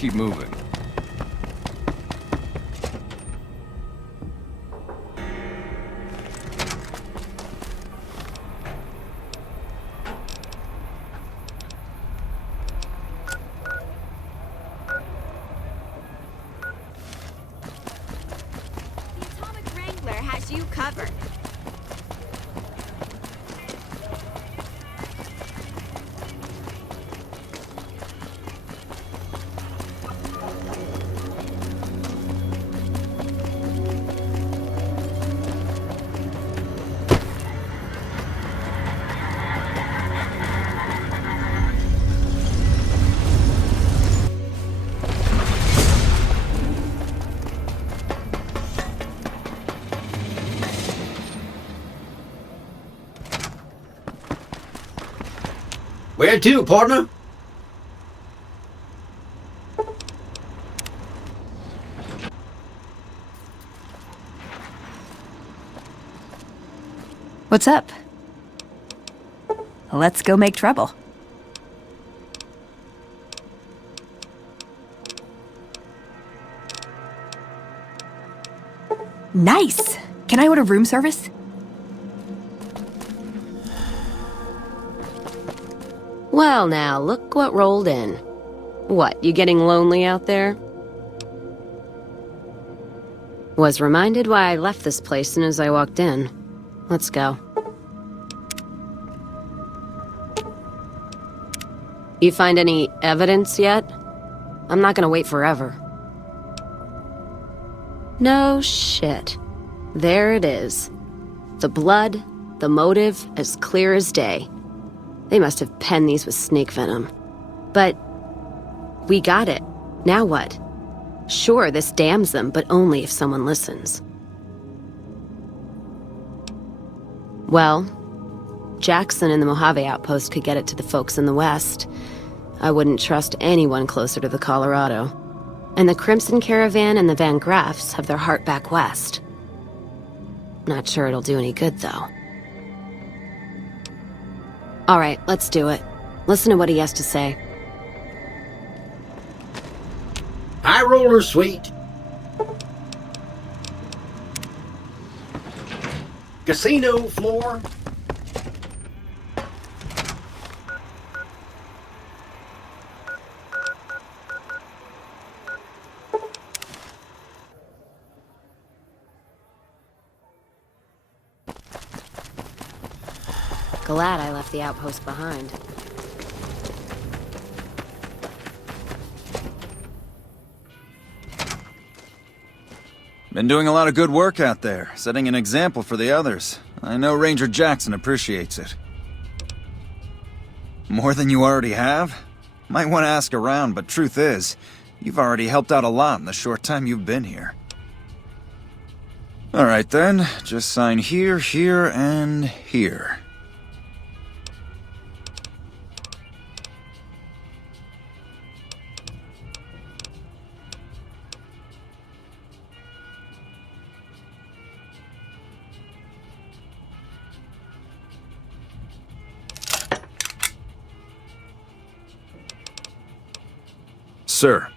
keep moving. Has you covered. Where to, partner? What's up? Let's go make trouble. Nice! Can I order room service? Well now, look what rolled in. What, you getting lonely out there? Was reminded why I left this place soon as I walked in. Let's go. You find any evidence yet? I'm not gonna wait forever. No shit. There it is. The blood, the motive, as clear as day. They must have penned these with snake venom. But we got it. Now what? Sure, this damns them, but only if someone listens. Well, Jackson and the Mojave outpost could get it to the folks in the west. I wouldn't trust anyone closer to the Colorado. And the Crimson Caravan and the Van Graffs have their heart back west. Not sure it'll do any good, though. All right, let's do it. Listen to what he has to say. High roller, sweet. Casino floor. Glad I left the outpost behind. Been doing a lot of good work out there, setting an example for the others. I know Ranger Jackson appreciates it. More than you already have? Might want to ask around, but truth is, you've already helped out a lot in the short time you've been here. Alright then, just sign here, here, and here. Sir.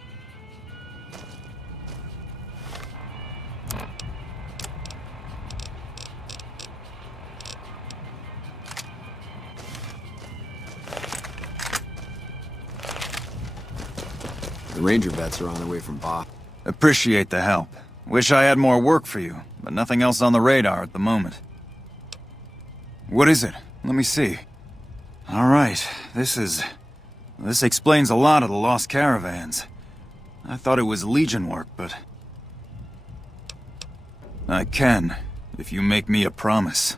The Ranger vets are on their way from Ba. Appreciate the help. Wish I had more work for you, but nothing else on the radar at the moment. What is it? Let me see. Alright, This explains a lot of the lost caravans. I thought it was Legion work, but... I can, if you make me a promise.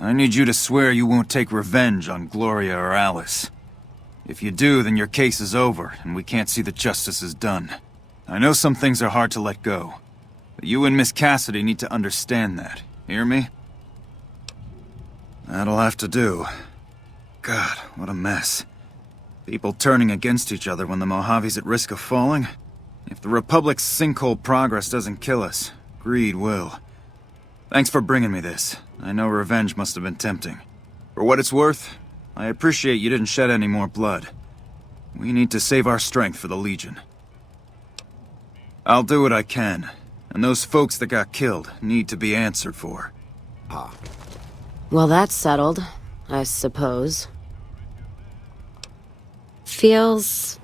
I need you to swear you won't take revenge on Gloria or Alice. If you do, then your case is over, and we can't see that justice is done. I know some things are hard to let go, but you and Miss Cassidy need to understand that. Hear me? That'll have to do. God, what a mess. People turning against each other when the Mojave's at risk of falling? If the Republic's sinkhole progress doesn't kill us, greed will. Thanks for bringing me this. I know revenge must have been tempting. For what it's worth, I appreciate you didn't shed any more blood. We need to save our strength for the Legion. I'll do what I can. And those folks that got killed need to be answered for. Well, that's settled, I suppose. Feels...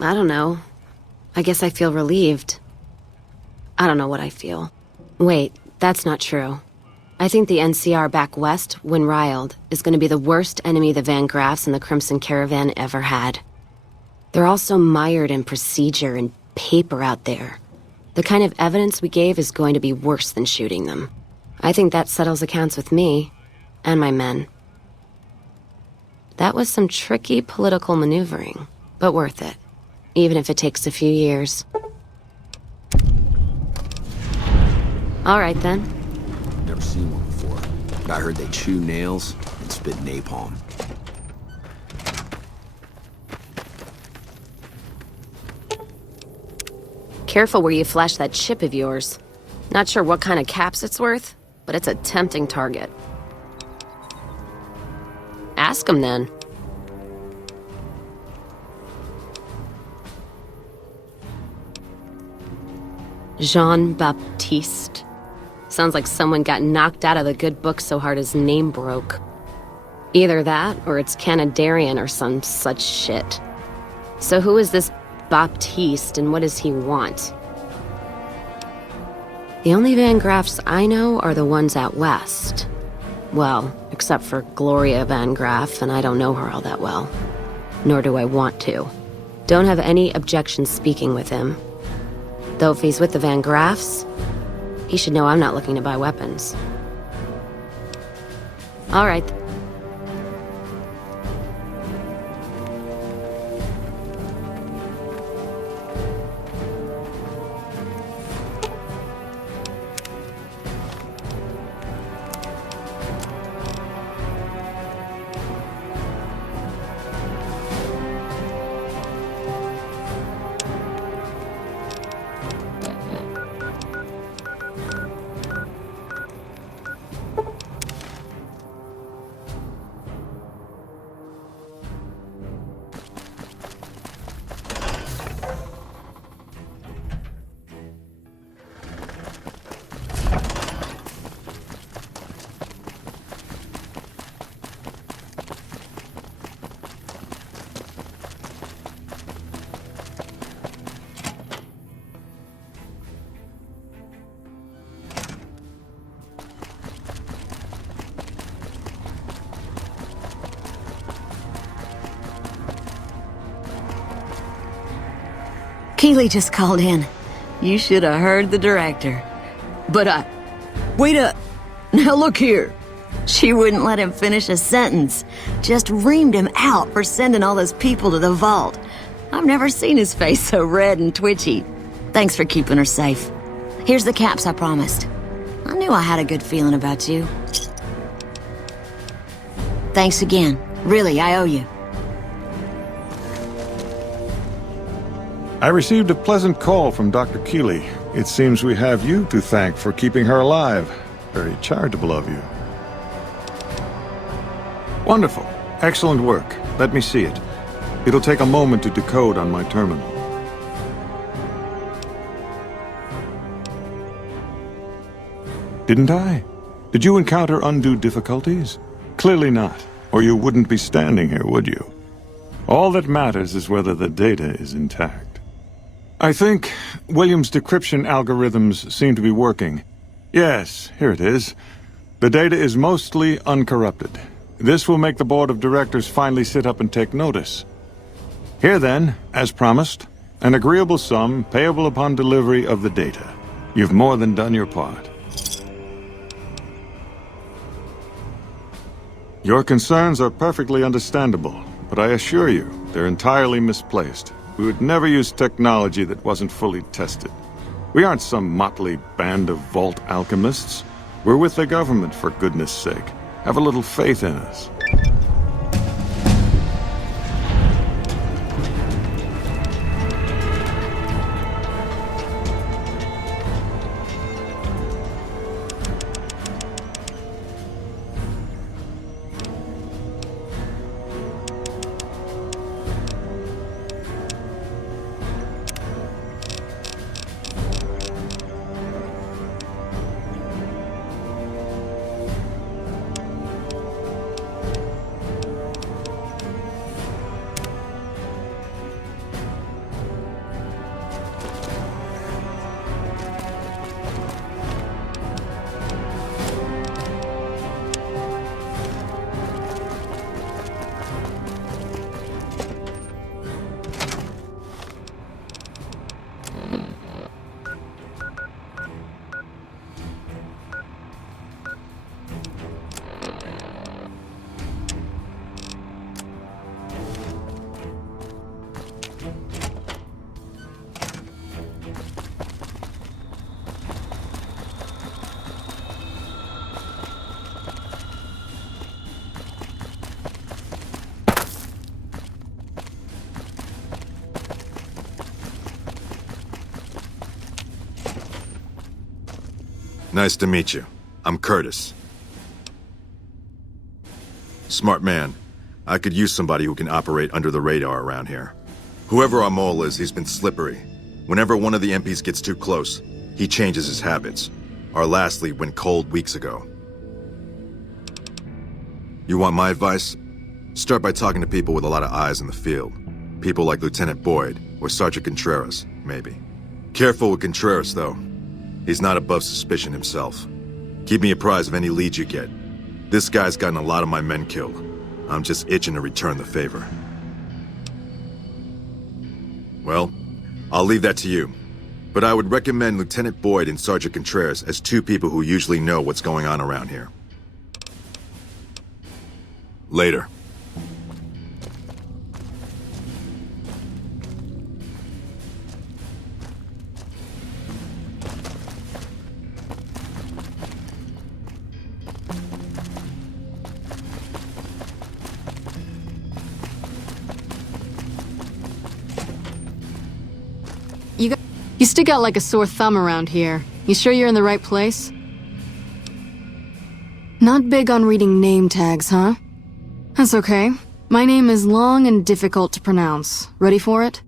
I don't know. I guess I feel relieved. I don't know what I feel. Wait, that's not true. I think the NCR back west, when riled, is going to be the worst enemy the Van Graffs and the Crimson Caravan ever had. They're all so mired in procedure and paper out there. The kind of evidence we gave is going to be worse than shooting them. I think that settles accounts with me, and my men. That was some tricky political maneuvering, but worth it, even if it takes a few years. All right, then. Never seen one before, but I heard they chew nails and spit napalm. Careful where you flash that chip of yours. Not sure what kind of caps it's worth, but it's a tempting target. Ask him then. Jean-Baptiste. Sounds like someone got knocked out of the good book so hard his name broke. Either that, or it's Canadarian or some such shit. So who is this Baptiste, and what does he want? The only Van Graffs I know are the ones out west. Well, except for Gloria Van Graff, and I don't know her all that well. Nor do I want to. Don't have any objection speaking with him. Though if he's with the Van Graffs, he should know I'm not looking to buy weapons. All right. Keeley just called in. You should have heard the director. But wait up. Now look here. She wouldn't let him finish a sentence. Just reamed him out for sending all those people to the vault. I've never seen his face so red and twitchy. Thanks for keeping her safe. Here's the caps I promised. I knew I had a good feeling about you. Thanks again. Really, I owe you. I received a pleasant call from Dr. Keeley. It seems we have you to thank for keeping her alive. Very charitable of you. Wonderful. Excellent work. Let me see it. It'll take a moment to decode on my terminal. Didn't I? Did you encounter undue difficulties? Clearly not, or you wouldn't be standing here, would you? All that matters is whether the data is intact. I think Williams' decryption algorithms seem to be working. Yes, here it is. The data is mostly uncorrupted. This will make the board of directors finally sit up and take notice. Here then, as promised, an agreeable sum payable upon delivery of the data. You've more than done your part. Your concerns are perfectly understandable, but I assure you, they're entirely misplaced. We would never use technology that wasn't fully tested. We aren't some motley band of vault alchemists. We're with the government, for goodness sake. Have a little faith in us. Nice to meet you. I'm Curtis. Smart man. I could use somebody who can operate under the radar around here. Whoever our mole is, he's been slippery. Whenever one of the MPs gets too close, he changes his habits. Our last lead went cold weeks ago. You want my advice? Start by talking to people with a lot of eyes in the field. People like Lieutenant Boyd, or Sergeant Contreras, maybe. Careful with Contreras, though. He's not above suspicion himself. Keep me apprised of any leads you get. This guy's gotten a lot of my men killed. I'm just itching to return the favor. Well, I'll leave that to you. But I would recommend Lieutenant Boyd and Sergeant Contreras as two people who usually know what's going on around here. Later. You stick out like a sore thumb around here. You sure you're in the right place? Not big on reading name tags, huh? That's okay. My name is long and difficult to pronounce. Ready for it?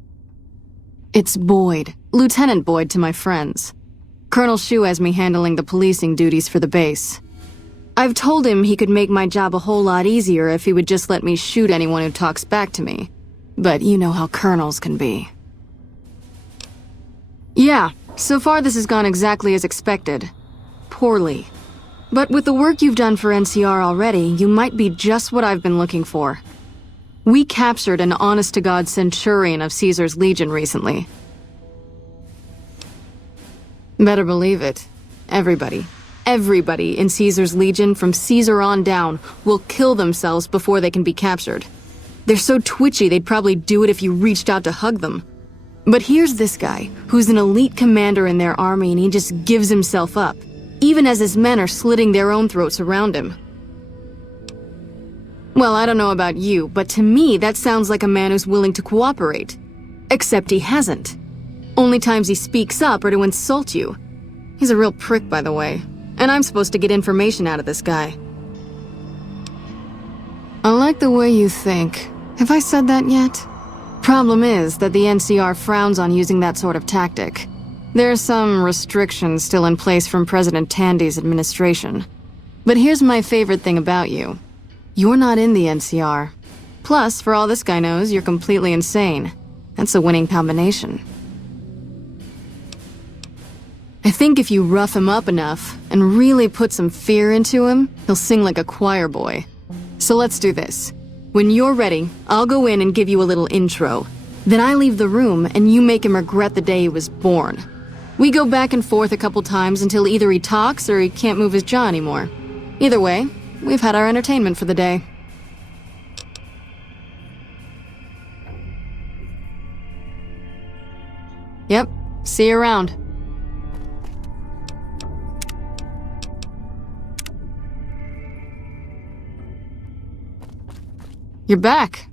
It's Boyd. Lieutenant Boyd to my friends. Colonel Shu has me handling the policing duties for the base. I've told him he could make my job a whole lot easier if he would just let me shoot anyone who talks back to me. But you know how colonels can be. Yeah, so far this has gone exactly as expected. Poorly. But with the work you've done for NCR already, you might be just what I've been looking for. We captured an honest-to-God Centurion of Caesar's Legion recently. Better believe it. Everybody in Caesar's Legion from Caesar on down will kill themselves before they can be captured. They're so twitchy they'd probably do it if you reached out to hug them. But here's this guy, who's an elite commander in their army and he just gives himself up, even as his men are slitting their own throats around him. Well, I don't know about you, but to me that sounds like a man who's willing to cooperate. Except he hasn't. Only times he speaks up are to insult you. He's a real prick, by the way, and I'm supposed to get information out of this guy. I like the way you think. Have I said that yet? Problem is that the NCR frowns on using that sort of tactic. There are some restrictions still in place from President Tandy's administration. But here's my favorite thing about you. You're not in the NCR. Plus, for all this guy knows, you're completely insane. That's a winning combination. I think if you rough him up enough and really put some fear into him, he'll sing like a choir boy. So let's do this. When you're ready, I'll go in and give you a little intro. Then I leave the room and you make him regret the day he was born. We go back and forth a couple times until either he talks or he can't move his jaw anymore. Either way, we've had our entertainment for the day. Yep, see you around. You're back.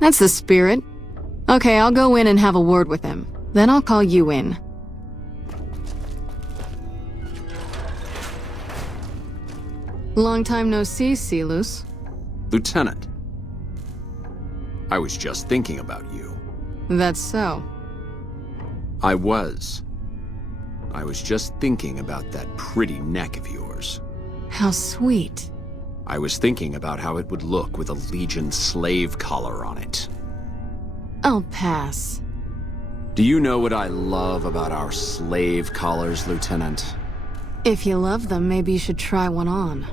That's the spirit. Okay, I'll go in and have a word with him. Then I'll call you in. Long time no see, Silus. Lieutenant. I was just thinking about you. That's so. I was just thinking about that pretty neck of yours. How sweet. I was thinking about how it would look with a Legion slave collar on it. I'll pass. Do you know what I love about our slave collars, Lieutenant? If you love them, maybe you should try one on.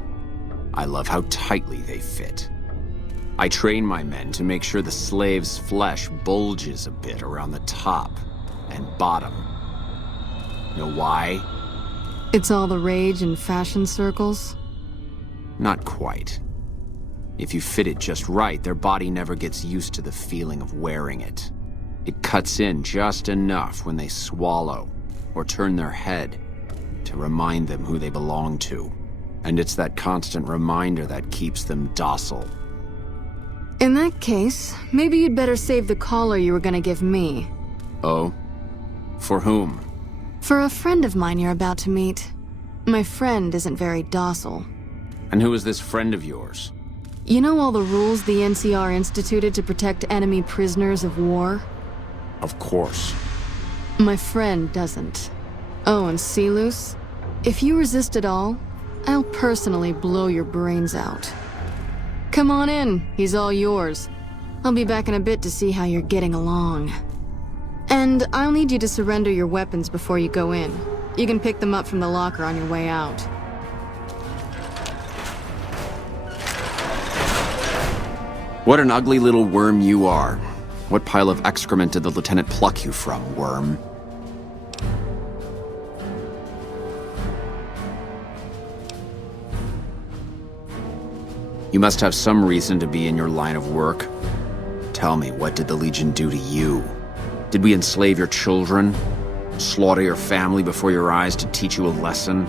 I love how tightly they fit. I train my men to make sure the slave's flesh bulges a bit around the top and bottom. Know why? It's all the rage in fashion circles? Not quite. If you fit it just right, their body never gets used to the feeling of wearing it. It cuts in just enough when they swallow, or turn their head to remind them who they belong to. And it's that constant reminder that keeps them docile. In that case, maybe you'd better save the collar you were gonna give me. Oh? For whom? For a friend of mine you're about to meet. My friend isn't very docile. And who is this friend of yours? You know all the rules the NCR instituted to protect enemy prisoners of war? Of course. My friend doesn't. Oh, and Silus, if you resist at all, I'll personally blow your brains out. Come on in, he's all yours. I'll be back in a bit to see how you're getting along. And I'll need you to surrender your weapons before you go in. You can pick them up from the locker on your way out. What an ugly little worm you are. What pile of excrement did the lieutenant pluck you from, worm? You must have some reason to be in your line of work. Tell me, what did the Legion do to you? Did we enslave your children? Slaughter your family before your eyes to teach you a lesson?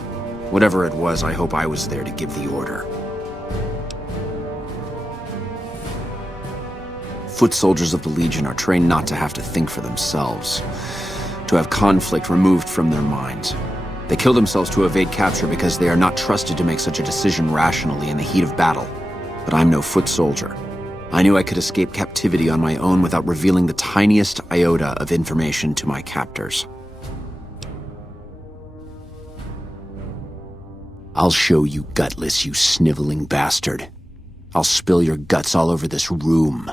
Whatever it was, I hope I was there to give the order. Foot soldiers of the Legion are trained not to have to think for themselves, to have conflict removed from their minds. They kill themselves to evade capture because they are not trusted to make such a decision rationally in the heat of battle. But I'm no foot soldier. I knew I could escape captivity on my own without revealing the tiniest iota of information to my captors. I'll show you gutless, you sniveling bastard. I'll spill your guts all over this room.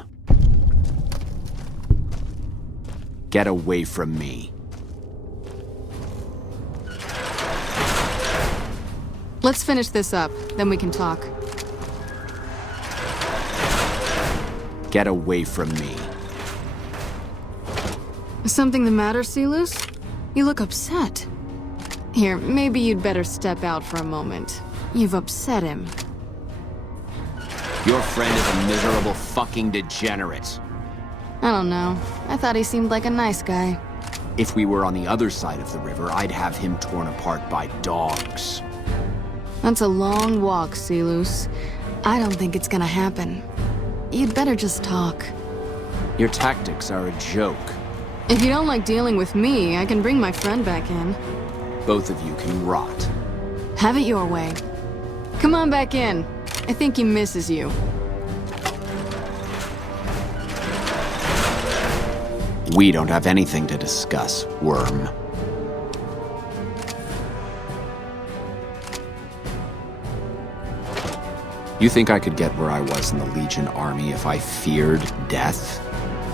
Get away from me. Let's finish this up, then we can talk. Get away from me. Is something the matter, Silus? You look upset. Here, maybe you'd better step out for a moment. You've upset him. Your friend is a miserable fucking degenerate. I don't know. I thought he seemed like a nice guy. If we were on the other side of the river, I'd have him torn apart by dogs. That's a long walk, Silus. I don't think it's gonna happen. You'd better just talk. Your tactics are a joke. If you don't like dealing with me, I can bring my friend back in. Both of you can rot. Have it your way. Come on back in. I think he misses you. We don't have anything to discuss, worm. You think I could get where I was in the Legion army if I feared death?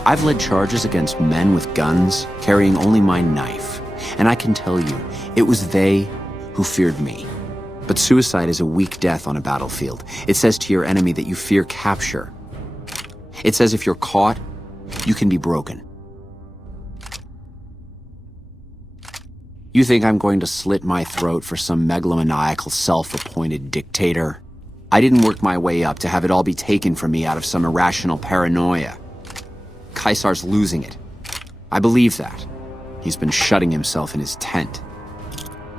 I've led charges against men with guns, carrying only my knife. And I can tell you, it was they who feared me. But suicide is a weak death on a battlefield. It says to your enemy that you fear capture. It says if you're caught, you can be broken. You think I'm going to slit my throat for some megalomaniacal self-appointed dictator? I didn't work my way up to have it all be taken from me out of some irrational paranoia. Caesar's losing it. I believe that. He's been shutting himself in his tent.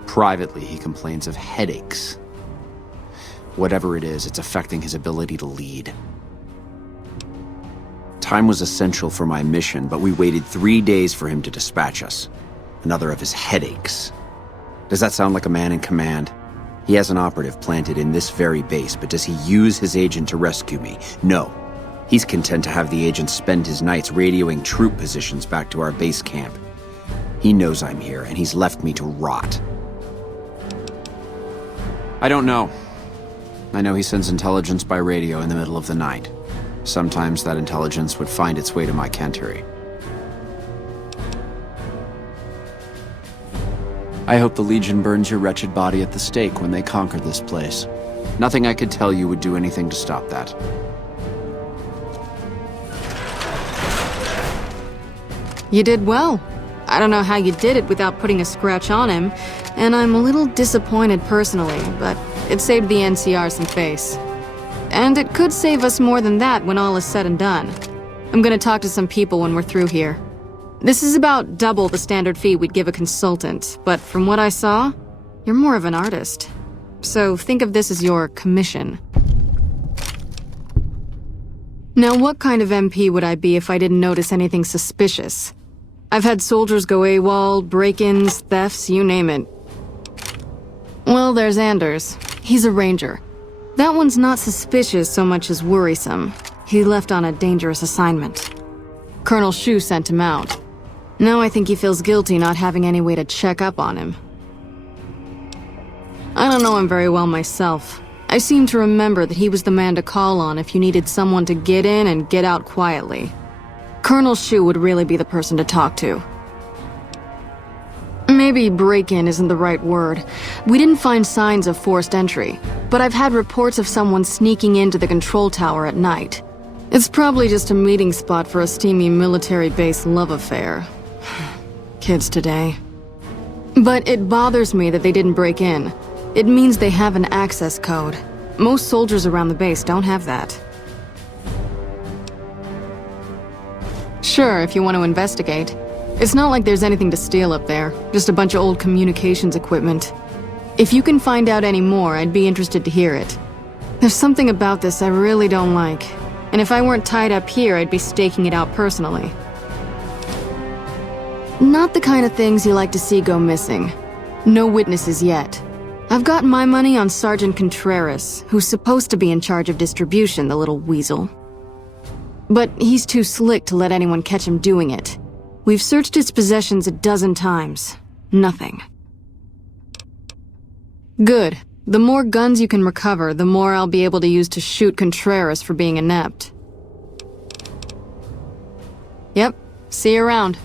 Privately, he complains of headaches. Whatever it is, it's affecting his ability to lead. Time was essential for my mission, but we waited 3 days for him to dispatch us. Another of his headaches. Does that sound like a man in command? He has an operative planted in this very base, but does he use his agent to rescue me? No. He's content to have the agent spend his nights radioing troop positions back to our base camp. He knows I'm here, and he's left me to rot. I don't know. I know he sends intelligence by radio in the middle of the night. Sometimes that intelligence would find its way to my cantery. I hope the Legion burns your wretched body at the stake when they conquer this place. Nothing I could tell you would do anything to stop that. You did well. I don't know how you did it without putting a scratch on him, and I'm a little disappointed personally, but it saved the NCR some face. And it could save us more than that when all is said and done. I'm gonna talk to some people when we're through here. This is about double the standard fee we'd give a consultant, but from what I saw, you're more of an artist. So think of this as your commission. Now, what kind of MP would I be if I didn't notice anything suspicious? I've had soldiers go AWOL, break-ins, thefts, you name it. Well, there's Anders. He's a ranger. That one's not suspicious so much as worrisome. He left on a dangerous assignment. Colonel Shu sent him out. Now I think he feels guilty not having any way to check up on him. I don't know him very well myself. I seem to remember that he was the man to call on if you needed someone to get in and get out quietly. Colonel Shu would really be the person to talk to. Maybe break-in isn't the right word. We didn't find signs of forced entry, but I've had reports of someone sneaking into the control tower at night. It's probably just a meeting spot for a steamy military base love affair. Kids today. But it bothers me that they didn't break in. It means they have an access code. Most soldiers around the base don't have that. Sure, if you want to investigate. It's not like there's anything to steal up there, just a bunch of old communications equipment. If you can find out any more, I'd be interested to hear it. There's something about this I really don't like, and if I weren't tied up here, I'd be staking it out personally. Not the kind of things you like to see go missing. No witnesses yet. I've got my money on Sergeant Contreras, who's supposed to be in charge of distribution, the little weasel. But he's too slick to let anyone catch him doing it. We've searched his possessions 12 times. Nothing. Good. The more guns you can recover, the more I'll be able to use to shoot Contreras for being inept. Yep. See you around.